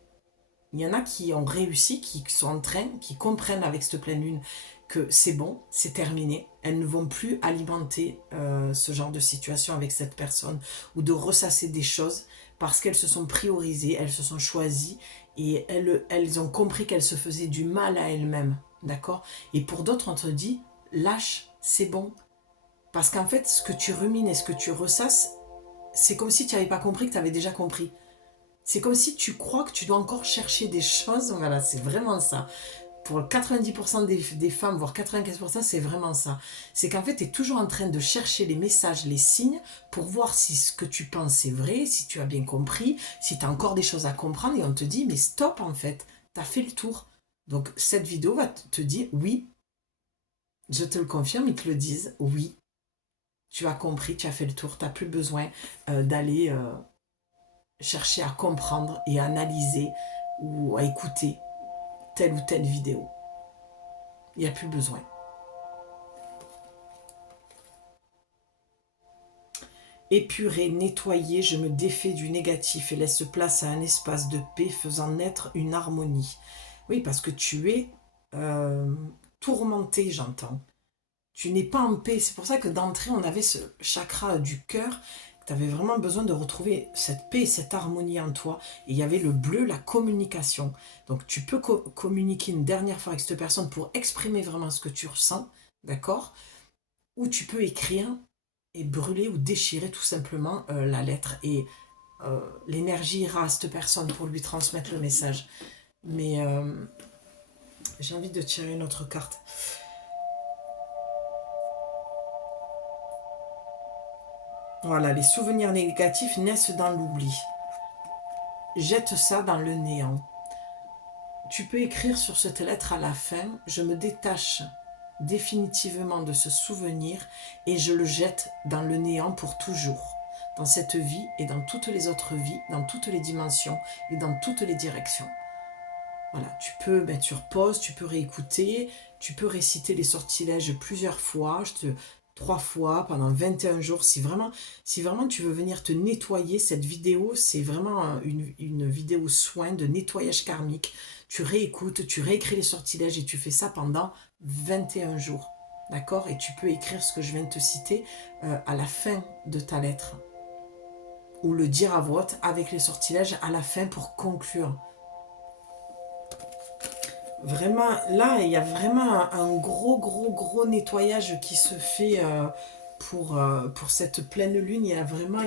Il y en a qui ont réussi, qui sont en train, qui comprennent avec cette pleine lune que c'est bon, c'est terminé. Elles ne vont plus alimenter ce genre de situation avec cette personne ou de ressasser des choses parce qu'elles se sont priorisées, elles se sont choisies et elles ont compris qu'elles se faisaient du mal à elles-mêmes. D'accord? Et pour d'autres, on te dit, lâche, c'est bon. Parce qu'en fait, ce que tu rumines et ce que tu ressasses, c'est comme si tu n'avais pas compris que tu avais déjà compris. C'est comme si tu crois que tu dois encore chercher des choses. Voilà, c'est vraiment ça. Pour 90% des femmes, voire 95%, c'est vraiment ça. C'est qu'en fait, tu es toujours en train de chercher les messages, les signes, pour voir si ce que tu penses est vrai, si tu as bien compris, si tu as encore des choses à comprendre. Et on te dit, mais stop en fait, tu as fait le tour. Donc cette vidéo va te dire, oui, je te le confirme, ils te le disent, oui, tu as compris, tu as fait le tour, tu n'as plus besoin d'aller chercher à comprendre et à analyser ou à écouter telle ou telle vidéo. Il n'y a plus besoin. Épurer, nettoyer, je me défais du négatif et laisse place à un espace de paix faisant naître une harmonie. Oui, parce que tu es tourmenté, j'entends. Tu n'es pas en paix. C'est pour ça que d'entrée, on avait ce chakra du cœur. Tu avais vraiment besoin de retrouver cette paix, cette harmonie en toi. Et il y avait le bleu, la communication. Donc tu peux communiquer une dernière fois avec cette personne pour exprimer vraiment ce que tu ressens, d'accord? Ou tu peux écrire et brûler ou déchirer tout simplement la lettre. Et l'énergie ira à cette personne pour lui transmettre le message. Mais j'ai envie de tirer une autre carte. Voilà, les souvenirs négatifs naissent dans l'oubli. Jette ça dans le néant. Tu peux écrire sur cette lettre à la fin, je me détache définitivement de ce souvenir et je le jette dans le néant pour toujours. Dans cette vie et dans toutes les autres vies, dans toutes les dimensions et dans toutes les directions. Voilà, tu peux mettre sur pause, tu peux réécouter, tu peux réciter les sortilèges plusieurs fois, 3 fois pendant 21 jours. Si vraiment tu veux venir te nettoyer, cette vidéo, c'est vraiment une vidéo soin de nettoyage karmique. Tu réécoutes, tu réécris les sortilèges et tu fais ça pendant 21 jours. D'accord? Et tu peux écrire ce que je viens de te citer à la fin de ta lettre. Ou le dire à voix haute avec les sortilèges à la fin pour conclure. Vraiment, là, il y a vraiment un gros nettoyage qui se fait pour cette pleine lune, il y a vraiment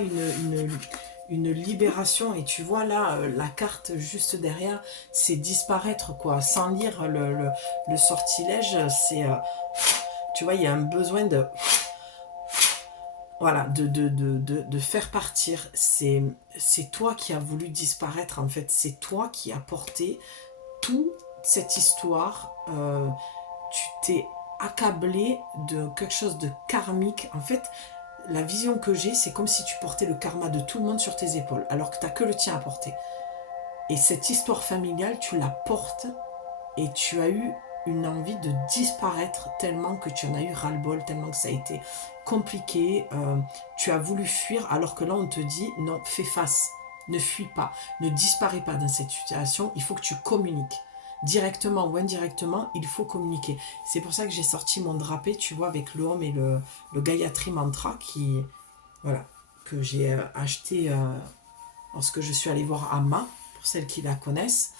une libération. Et tu vois là, la carte juste derrière, c'est disparaître, quoi. Sans lire le sortilège, c'est... tu vois, il y a un besoin de... Voilà, de faire partir. C'est toi qui as voulu disparaître, en fait. C'est toi qui as porté toute cette histoire. Tu t'es accablé de quelque chose de karmique. En fait, la vision que j'ai, c'est comme si tu portais le karma de tout le monde sur tes épaules, alors que tu n'as que le tien à porter. Et cette histoire familiale, tu la portes et tu as eu une envie de disparaître tellement que tu en as eu ras-le-bol, tellement que ça a été compliqué. Tu as voulu fuir, alors que là, on te dit, non, fais face, ne fuis pas, ne disparais pas dans cette situation, il faut que tu communiques. Directement ou indirectement, il faut communiquer. C'est pour ça que j'ai sorti mon drapé, tu vois, avec le Om et le Gayatri Mantra, qui, voilà, que j'ai acheté lorsque je suis allée voir Amma, pour celles qui la connaissent,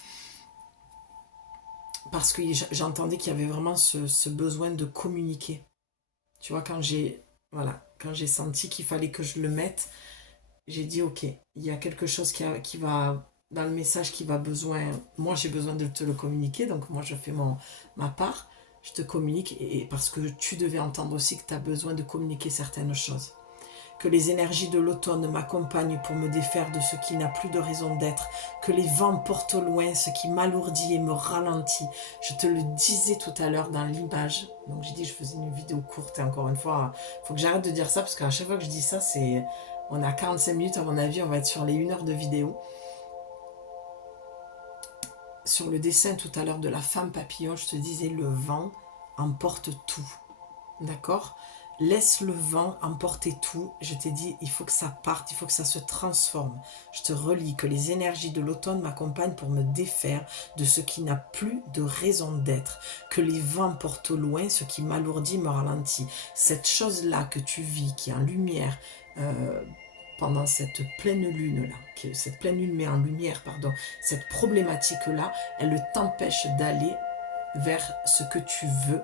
parce que j'entendais qu'il y avait vraiment ce besoin de communiquer. Tu vois, quand j'ai senti qu'il fallait que je le mette, j'ai dit ok, il y a quelque chose qui va dans le message qui va besoin. Moi, j'ai besoin de te le communiquer, donc moi, je fais ma part. Je te communique, et parce que tu devais entendre aussi que tu as besoin de communiquer certaines choses. Que les énergies de l'automne m'accompagnent pour me défaire de ce qui n'a plus de raison d'être. Que les vents portent au loin ce qui m'alourdit et me ralentit. Je te le disais tout à l'heure dans l'image. Donc j'ai dit je faisais une vidéo courte, et encore une fois, il faut que j'arrête de dire ça, parce qu'à chaque fois que je dis ça, on a 45 minutes à mon avis, on va être sur les 1 heure de vidéo. Sur le dessin tout à l'heure de la femme papillon, je te disais le vent emporte tout. D'accord ? Laisse le vent emporter tout. Je t'ai dit, il faut que ça parte, il faut que ça se transforme. Je te relis que les énergies de l'automne m'accompagnent pour me défaire de ce qui n'a plus de raison d'être. Que les vents portent au loin ce qui m'alourdit, me ralentit. Cette chose-là que tu vis, qui est en lumière pendant cette pleine lune-là, cette pleine lune met en lumière, pardon, cette problématique-là, elle t'empêche d'aller vers ce que tu veux.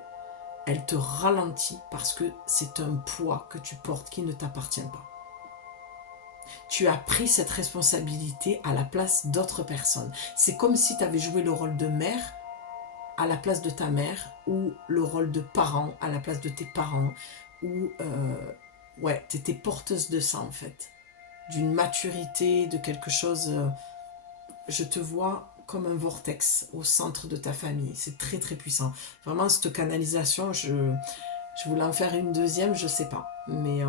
Elle te ralentit parce que c'est un poids que tu portes qui ne t'appartient pas. Tu as pris cette responsabilité à la place d'autres personnes. C'est comme si tu avais joué le rôle de mère à la place de ta mère, ou le rôle de parent à la place de tes parents, ou tu étais porteuse de ça en fait. D'une maturité, de quelque chose. Je te vois comme un vortex au centre de ta famille. C'est très très puissant. Vraiment, cette canalisation, je voulais en faire une deuxième, je sais pas. Mais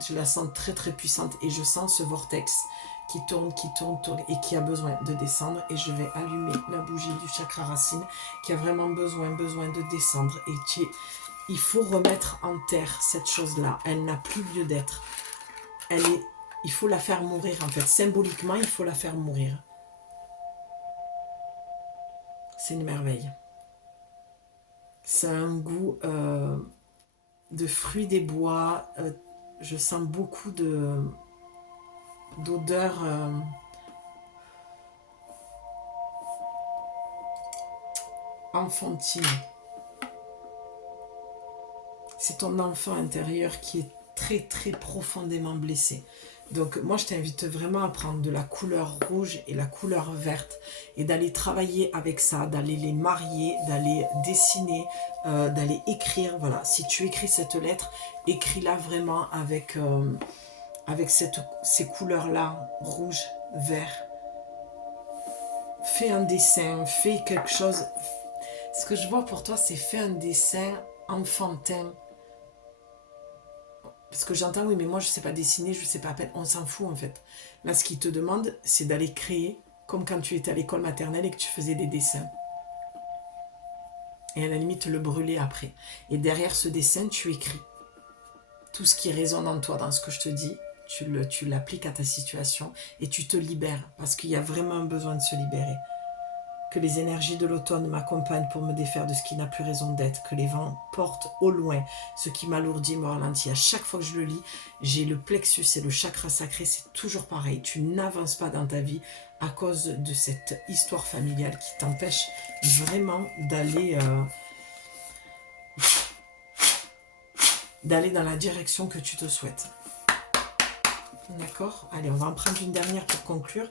je la sens très très puissante, et je sens ce vortex qui tourne, tourne, et qui a besoin de descendre. Et je vais allumer la bougie du chakra racine, qui a vraiment besoin de descendre. Et il faut remettre en terre cette chose-là. Elle n'a plus lieu d'être. Il faut la faire mourir en fait. Symboliquement, il faut la faire mourir. C'est une merveille. Ça a un goût de fruits des bois. Je sens beaucoup d'odeurs enfantines. C'est ton enfant intérieur qui est très très profondément blessé. Donc moi je t'invite vraiment à prendre de la couleur rouge et la couleur verte, et d'aller travailler avec ça, d'aller les marier, d'aller dessiner, d'aller écrire. Voilà, si tu écris cette lettre, écris-la vraiment avec ces couleurs-là, rouge, vert. Fais un dessin, fais quelque chose. Ce que je vois pour toi, c'est fais un dessin enfantin. Parce que j'entends, oui, mais moi je sais pas dessiner, je sais pas à peine. On s'en fout en fait. Là, ce qu'il te demande, c'est d'aller créer, comme quand tu étais à l'école maternelle et que tu faisais des dessins. Et à la limite, le brûler après. Et derrière ce dessin, tu écris. Tout ce qui résonne en toi, dans ce que je te dis, tu l'appliques à ta situation et tu te libères. Parce qu'il y a vraiment besoin de se libérer. Que les énergies de l'automne m'accompagnent pour me défaire de ce qui n'a plus raison d'être. Que les vents portent au loin ce qui m'alourdit, me ralentit. À chaque fois que je le lis, j'ai le plexus et le chakra sacré. C'est toujours pareil. Tu n'avances pas dans ta vie à cause de cette histoire familiale qui t'empêche vraiment d'aller d'aller dans la direction que tu te souhaites. D'accord? Allez, on va en prendre une dernière pour conclure.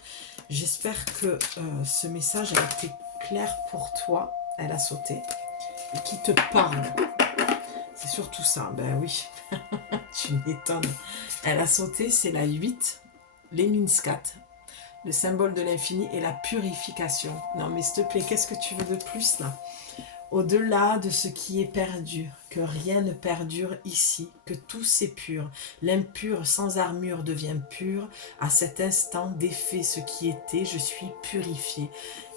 J'espère que ce message a été clair pour toi. Elle a sauté. Et qui te parle. C'est surtout ça. Ben oui, tu m'étonnes. Elle a sauté, c'est la 8, l'Eminascat, le symbole de l'infini et la purification. Non mais s'il te plaît, qu'est-ce que tu veux de plus là? Au-delà de ce qui est perdu, que rien ne perdure ici, que tout s'épure, l'impur sans armure devient pur, à cet instant défait ce qui était, je suis purifié.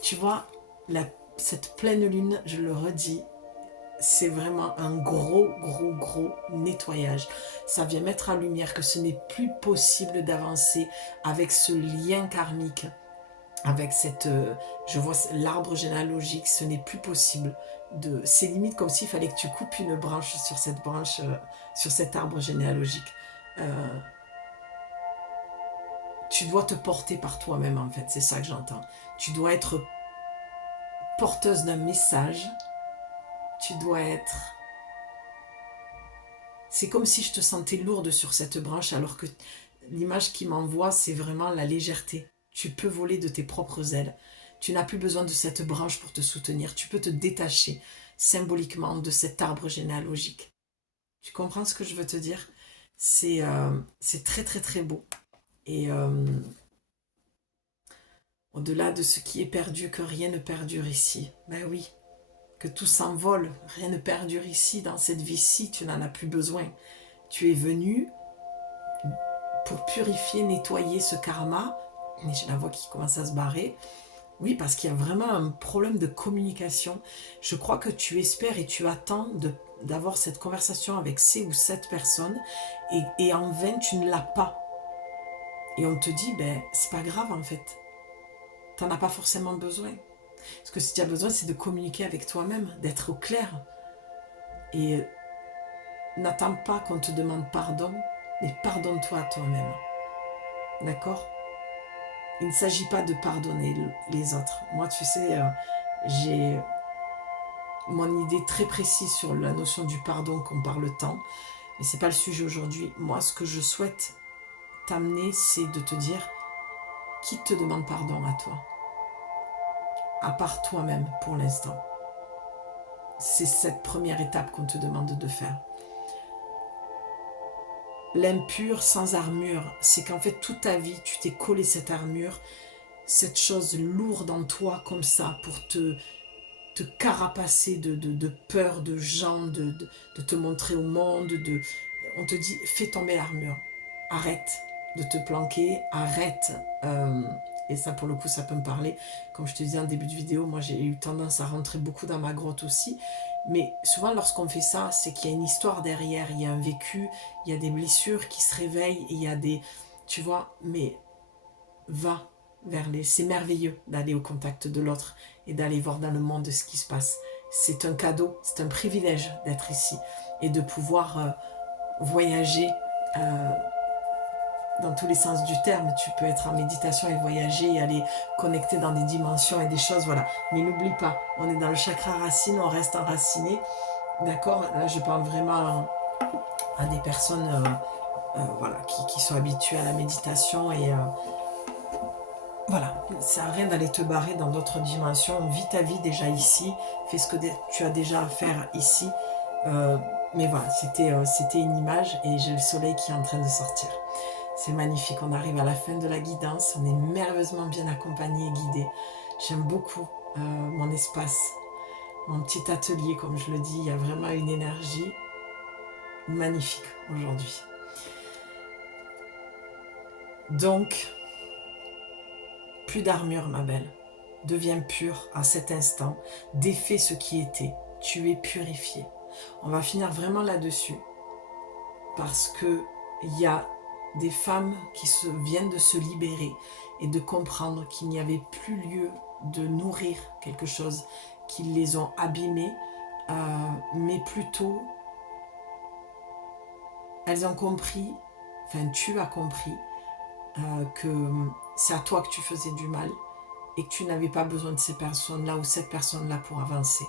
Tu vois, cette pleine lune, je le redis, c'est vraiment un gros nettoyage. Ça vient mettre en lumière que ce n'est plus possible d'avancer avec ce lien karmique, avec cette, je vois l'arbre généalogique, ce n'est plus possible. C'est limite comme s'il fallait que tu coupes une branche, sur cet arbre généalogique. Tu dois te porter par toi-même en fait, c'est ça que j'entends. Tu dois être porteuse d'un message, tu dois être... C'est comme si je te sentais lourde sur cette branche alors que l'image qui m'envoie, c'est vraiment la légèreté. Tu peux voler de tes propres ailes. Tu n'as plus besoin de cette branche pour te soutenir. Tu peux te détacher symboliquement de cet arbre généalogique. Tu comprends ce que je veux te dire? C'est très beau. Et au-delà de ce qui est perdu, que rien ne perdure ici. Ben oui, que tout s'envole. Rien ne perdure ici, dans cette vie-ci. Tu n'en as plus besoin. Tu es venu pour purifier, nettoyer ce karma. Et j'ai la voix qui commence à se barrer. Oui, parce qu'il y a vraiment un problème de communication. Je crois que tu espères et tu attends d'avoir cette conversation avec ces ou cette personnes et en vain, tu ne l'as pas. Et on te dit, ben, c'est pas grave en fait. T'en as pas forcément besoin. Ce que si tu as besoin, c'est de communiquer avec toi-même, d'être au clair. Et n'attends pas qu'on te demande pardon, mais pardonne-toi à toi-même. D'accord? Il ne s'agit pas de pardonner les autres. Moi, tu sais, j'ai mon idée très précise sur la notion du pardon qu'on parle tant, mais c'est pas le sujet aujourd'hui. Moi, ce que je souhaite t'amener, c'est de te dire qui te demande pardon à toi, à part toi-même pour l'instant. C'est cette première étape qu'on te demande de faire. L'impur sans armure, c'est qu'en fait toute ta vie, tu t'es collé cette armure, cette chose lourde en toi comme ça pour te carapacer de peur de gens, de te montrer au monde. On te dit, fais tomber l'armure. Arrête de te planquer, arrête. Et ça, pour le coup, ça peut me parler. Comme je te disais en début de vidéo, moi, j'ai eu tendance à rentrer beaucoup dans ma grotte aussi. Mais souvent, lorsqu'on fait ça, c'est qu'il y a une histoire derrière, il y a un vécu, il y a des blessures qui se réveillent, il y a des... Tu vois, mais va vers les... C'est merveilleux d'aller au contact de l'autre et d'aller voir dans le monde ce qui se passe. C'est un cadeau, c'est un privilège d'être ici et de pouvoir voyager dans tous les sens du terme. Tu peux être en méditation et voyager et aller connecter dans des dimensions et des choses, voilà. Mais n'oublie pas, on est dans le chakra racine, on reste enraciné, d'accord? Là, je parle vraiment à des personnes voilà, qui sont habituées à la méditation et voilà, ça n'a rien d'aller te barrer dans d'autres dimensions. Vis ta vie déjà ici, fais ce que tu as déjà à faire ici. Mais voilà, c'était une image et j'ai le soleil qui est en train de sortir. C'est magnifique, on arrive à la fin de la guidance, on est merveilleusement bien accompagné et guidé. J'aime beaucoup mon espace, mon petit atelier, comme je le dis, il y a vraiment une énergie magnifique aujourd'hui. Donc, plus d'armure, ma belle. Deviens pure à cet instant. Défais ce qui était. Tu es purifié. On va finir vraiment là-dessus. Parce que il y a des femmes qui viennent de se libérer et de comprendre qu'il n'y avait plus lieu de nourrir quelque chose, qu'ils les ont abîmées, mais plutôt elles ont compris, enfin tu as compris, que c'est à toi que tu faisais du mal et que tu n'avais pas besoin de ces personnes-là ou cette personne-là pour avancer.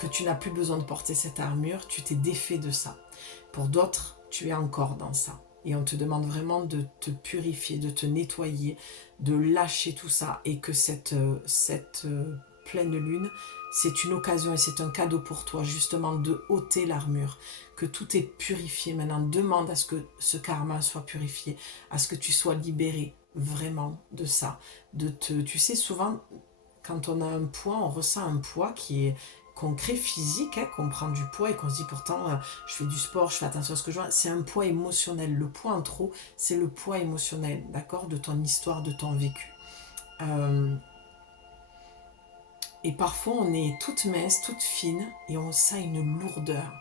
que tu n'as plus besoin de porter cette armure, tu t'es défait de ça. Pour d'autres, tu es encore dans ça. Et on te demande vraiment de te purifier, de te nettoyer, de lâcher tout ça. Et que cette pleine lune, c'est une occasion et c'est un cadeau pour toi, justement, de ôter l'armure. Que tout est purifié maintenant. Demande à ce que ce karma soit purifié, à ce que tu sois libéré vraiment de ça. Tu sais, souvent, quand on a un poids, on ressent un poids qui est concret, physique, hein, qu'on prend du poids et qu'on se dit pourtant je fais du sport, je fais attention à ce que je vois, c'est un poids émotionnel. Le poids en trop, c'est le poids émotionnel, d'accord, de ton histoire, de ton vécu. Et parfois on est toute mince, toute fine et on sent une lourdeur.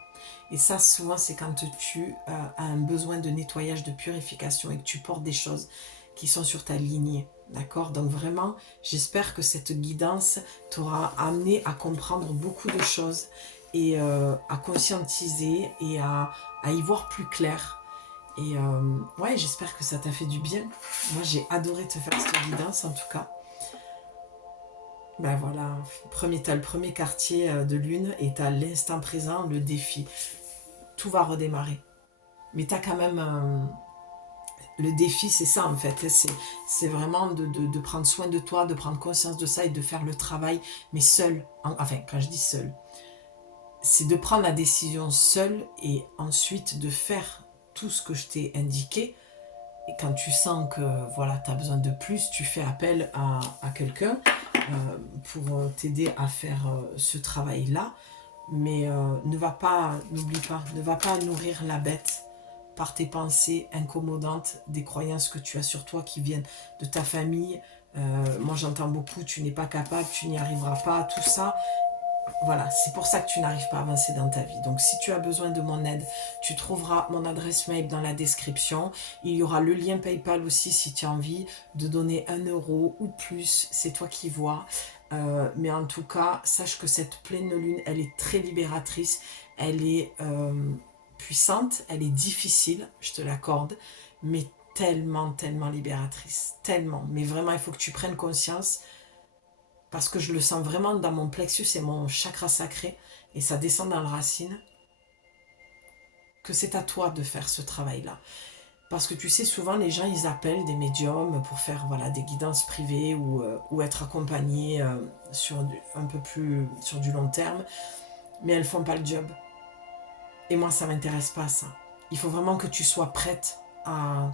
Et ça souvent c'est quand tu as un besoin de nettoyage, de purification et que tu portes des choses qui sont sur ta lignée. D'accord? Donc vraiment, j'espère que cette guidance t'aura amené à comprendre beaucoup de choses et à conscientiser et à y voir plus clair. Et ouais, j'espère que ça t'a fait du bien. Moi, j'ai adoré te faire cette guidance en tout cas. Ben voilà, t'as le premier quartier de lune et t'as l'instant présent, le défi. Tout va redémarrer. Mais t'as quand même... le défi, c'est ça en fait. C'est vraiment de prendre soin de toi, de prendre conscience de ça et de faire le travail, mais seul. Enfin, quand je dis seul, c'est de prendre la décision seul et ensuite de faire tout ce que je t'ai indiqué. Et quand tu sens que voilà, tu as besoin de plus, tu fais appel à quelqu'un pour t'aider à faire ce travail-là. Mais n'oublie pas, ne va pas nourrir la bête par tes pensées incommodantes, des croyances que tu as sur toi qui viennent de ta famille. Moi j'entends beaucoup, tu n'es pas capable, tu n'y arriveras pas, tout ça. Voilà, c'est pour ça que tu n'arrives pas à avancer dans ta vie. Donc si tu as besoin de mon aide, tu trouveras mon adresse mail dans la description. Il y aura le lien PayPal aussi si tu as envie de donner 1 € ou plus, c'est toi qui vois. Mais en tout cas, sache que cette pleine lune, elle est très libératrice, elle est puissante, elle est difficile, je te l'accorde, mais tellement, tellement libératrice, tellement. Mais vraiment, il faut que tu prennes conscience parce que je le sens vraiment dans mon plexus et mon chakra sacré, et ça descend dans la racine, que c'est à toi de faire ce travail-là. Parce que tu sais, souvent les gens, ils appellent des médiums pour faire voilà, des guidances privées ou être accompagnés un peu plus sur du long terme, mais elles font pas le job. Et moi, ça m'intéresse pas, ça. Il faut vraiment que tu sois prête à...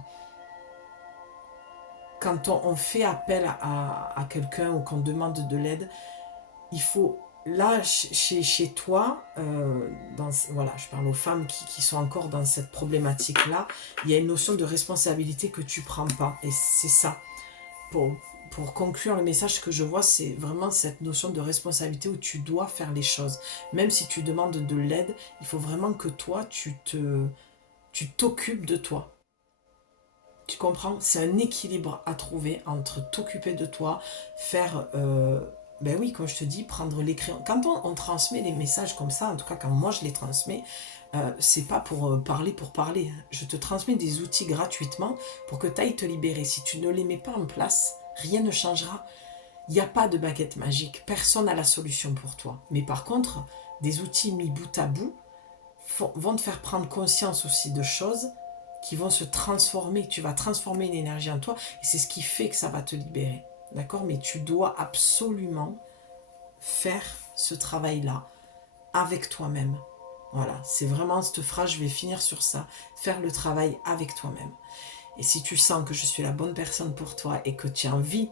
Quand on fait appel à quelqu'un ou qu'on demande de l'aide, il faut, là, chez toi, voilà, je parle aux femmes qui sont encore dans cette problématique-là, il y a une notion de responsabilité que tu ne prends pas. Et c'est ça. Pour conclure, le message que je vois, c'est vraiment cette notion de responsabilité où tu dois faire les choses. Même si tu demandes de l'aide, il faut vraiment que toi, tu t'occupes de toi. Tu comprends? C'est un équilibre à trouver entre t'occuper de toi, faire, ben oui, comme je te dis, prendre les crayons. Quand on transmet les messages comme ça, en tout cas quand moi je les transmets, c'est pas pour parler pour parler. Je te transmets des outils gratuitement pour que tu ailles te libérer. Si tu ne les mets pas en place, rien ne changera. Il n'y a pas de baguette magique. Personne n'a la solution pour toi. Mais par contre, des outils mis bout à bout vont te faire prendre conscience aussi de choses qui vont se transformer. Tu vas transformer une énergie en toi et c'est ce qui fait que ça va te libérer. D'accord? Mais tu dois absolument faire ce travail-là avec toi-même. Voilà, c'est vraiment cette phrase, je vais finir sur ça. Faire le travail avec toi-même. Et si tu sens que je suis la bonne personne pour toi et que tu as envie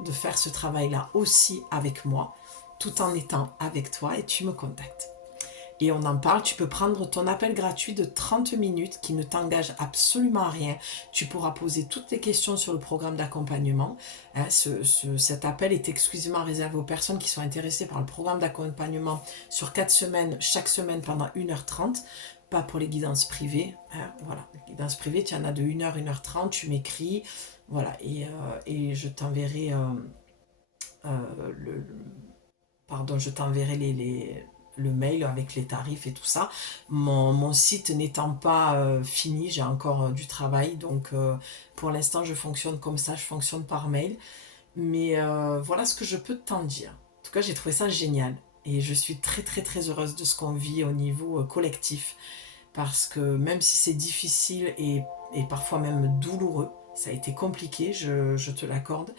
de faire ce travail-là aussi avec moi, tout en étant avec toi, et tu me contactes. Et on en parle, tu peux prendre ton appel gratuit de 30 minutes qui ne t'engage absolument à rien. Tu pourras poser toutes tes questions sur le programme d'accompagnement. Cet appel est exclusivement réservé aux personnes qui sont intéressées par le programme d'accompagnement sur 4 semaines, chaque semaine pendant 1h30. Pas pour les guidances privées. Voilà, les guidances privées, tu en as de 1h, 1h30, tu m'écris. Voilà, et je t'enverrai je t'enverrai le mail avec les tarifs et tout ça. Mon site n'étant pas fini, j'ai encore du travail, donc pour l'instant je fonctionne comme ça, je fonctionne par mail. Mais voilà ce que je peux t'en dire. En tout cas, j'ai trouvé ça génial. Et je suis très très très heureuse de ce qu'on vit au niveau collectif. Parce que même si c'est difficile et parfois même douloureux, ça a été compliqué, je te l'accorde.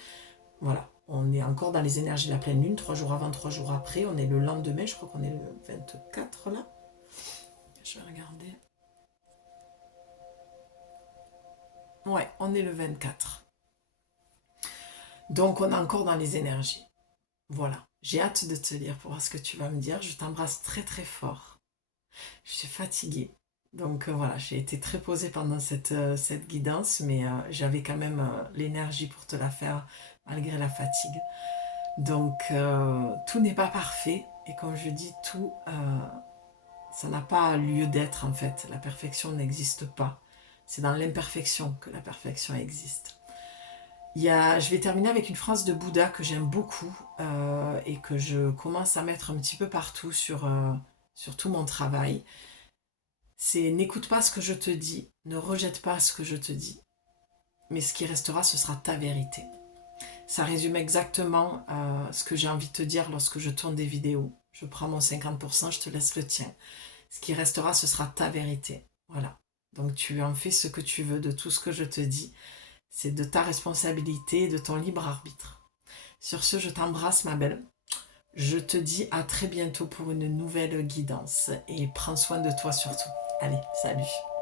Voilà, on est encore dans les énergies de la pleine lune, 3 jours avant, 3 jours après. On est le lendemain, je crois qu'on est le 24 là. Je vais regarder. Ouais, on est le 24. Donc on est encore dans les énergies. Voilà, j'ai hâte de te lire pour voir ce que tu vas me dire. Je t'embrasse très très fort. Je suis fatiguée. Donc voilà, j'ai été très posée pendant cette guidance, mais j'avais quand même l'énergie pour te la faire malgré la fatigue. Donc tout n'est pas parfait, et comme je dis, tout, ça n'a pas lieu d'être en fait. La perfection n'existe pas. C'est dans l'imperfection que la perfection existe. Je vais terminer avec une phrase de Bouddha que j'aime beaucoup et que je commence à mettre un petit peu partout sur tout mon travail. C'est: n'écoute pas ce que je te dis, ne rejette pas ce que je te dis, mais ce qui restera, ce sera ta vérité. Ça résume exactement ce que j'ai envie de te dire lorsque je tourne des vidéos. Je prends mon 50%, je te laisse le tien. Ce qui restera, ce sera ta vérité. Voilà. Donc tu en fais ce que tu veux de tout ce que je te dis. C'est de ta responsabilité, de ton libre arbitre. Sur ce, je t'embrasse, ma belle. Je te dis à très bientôt pour une nouvelle guidance et prends soin de toi surtout. Allez, salut!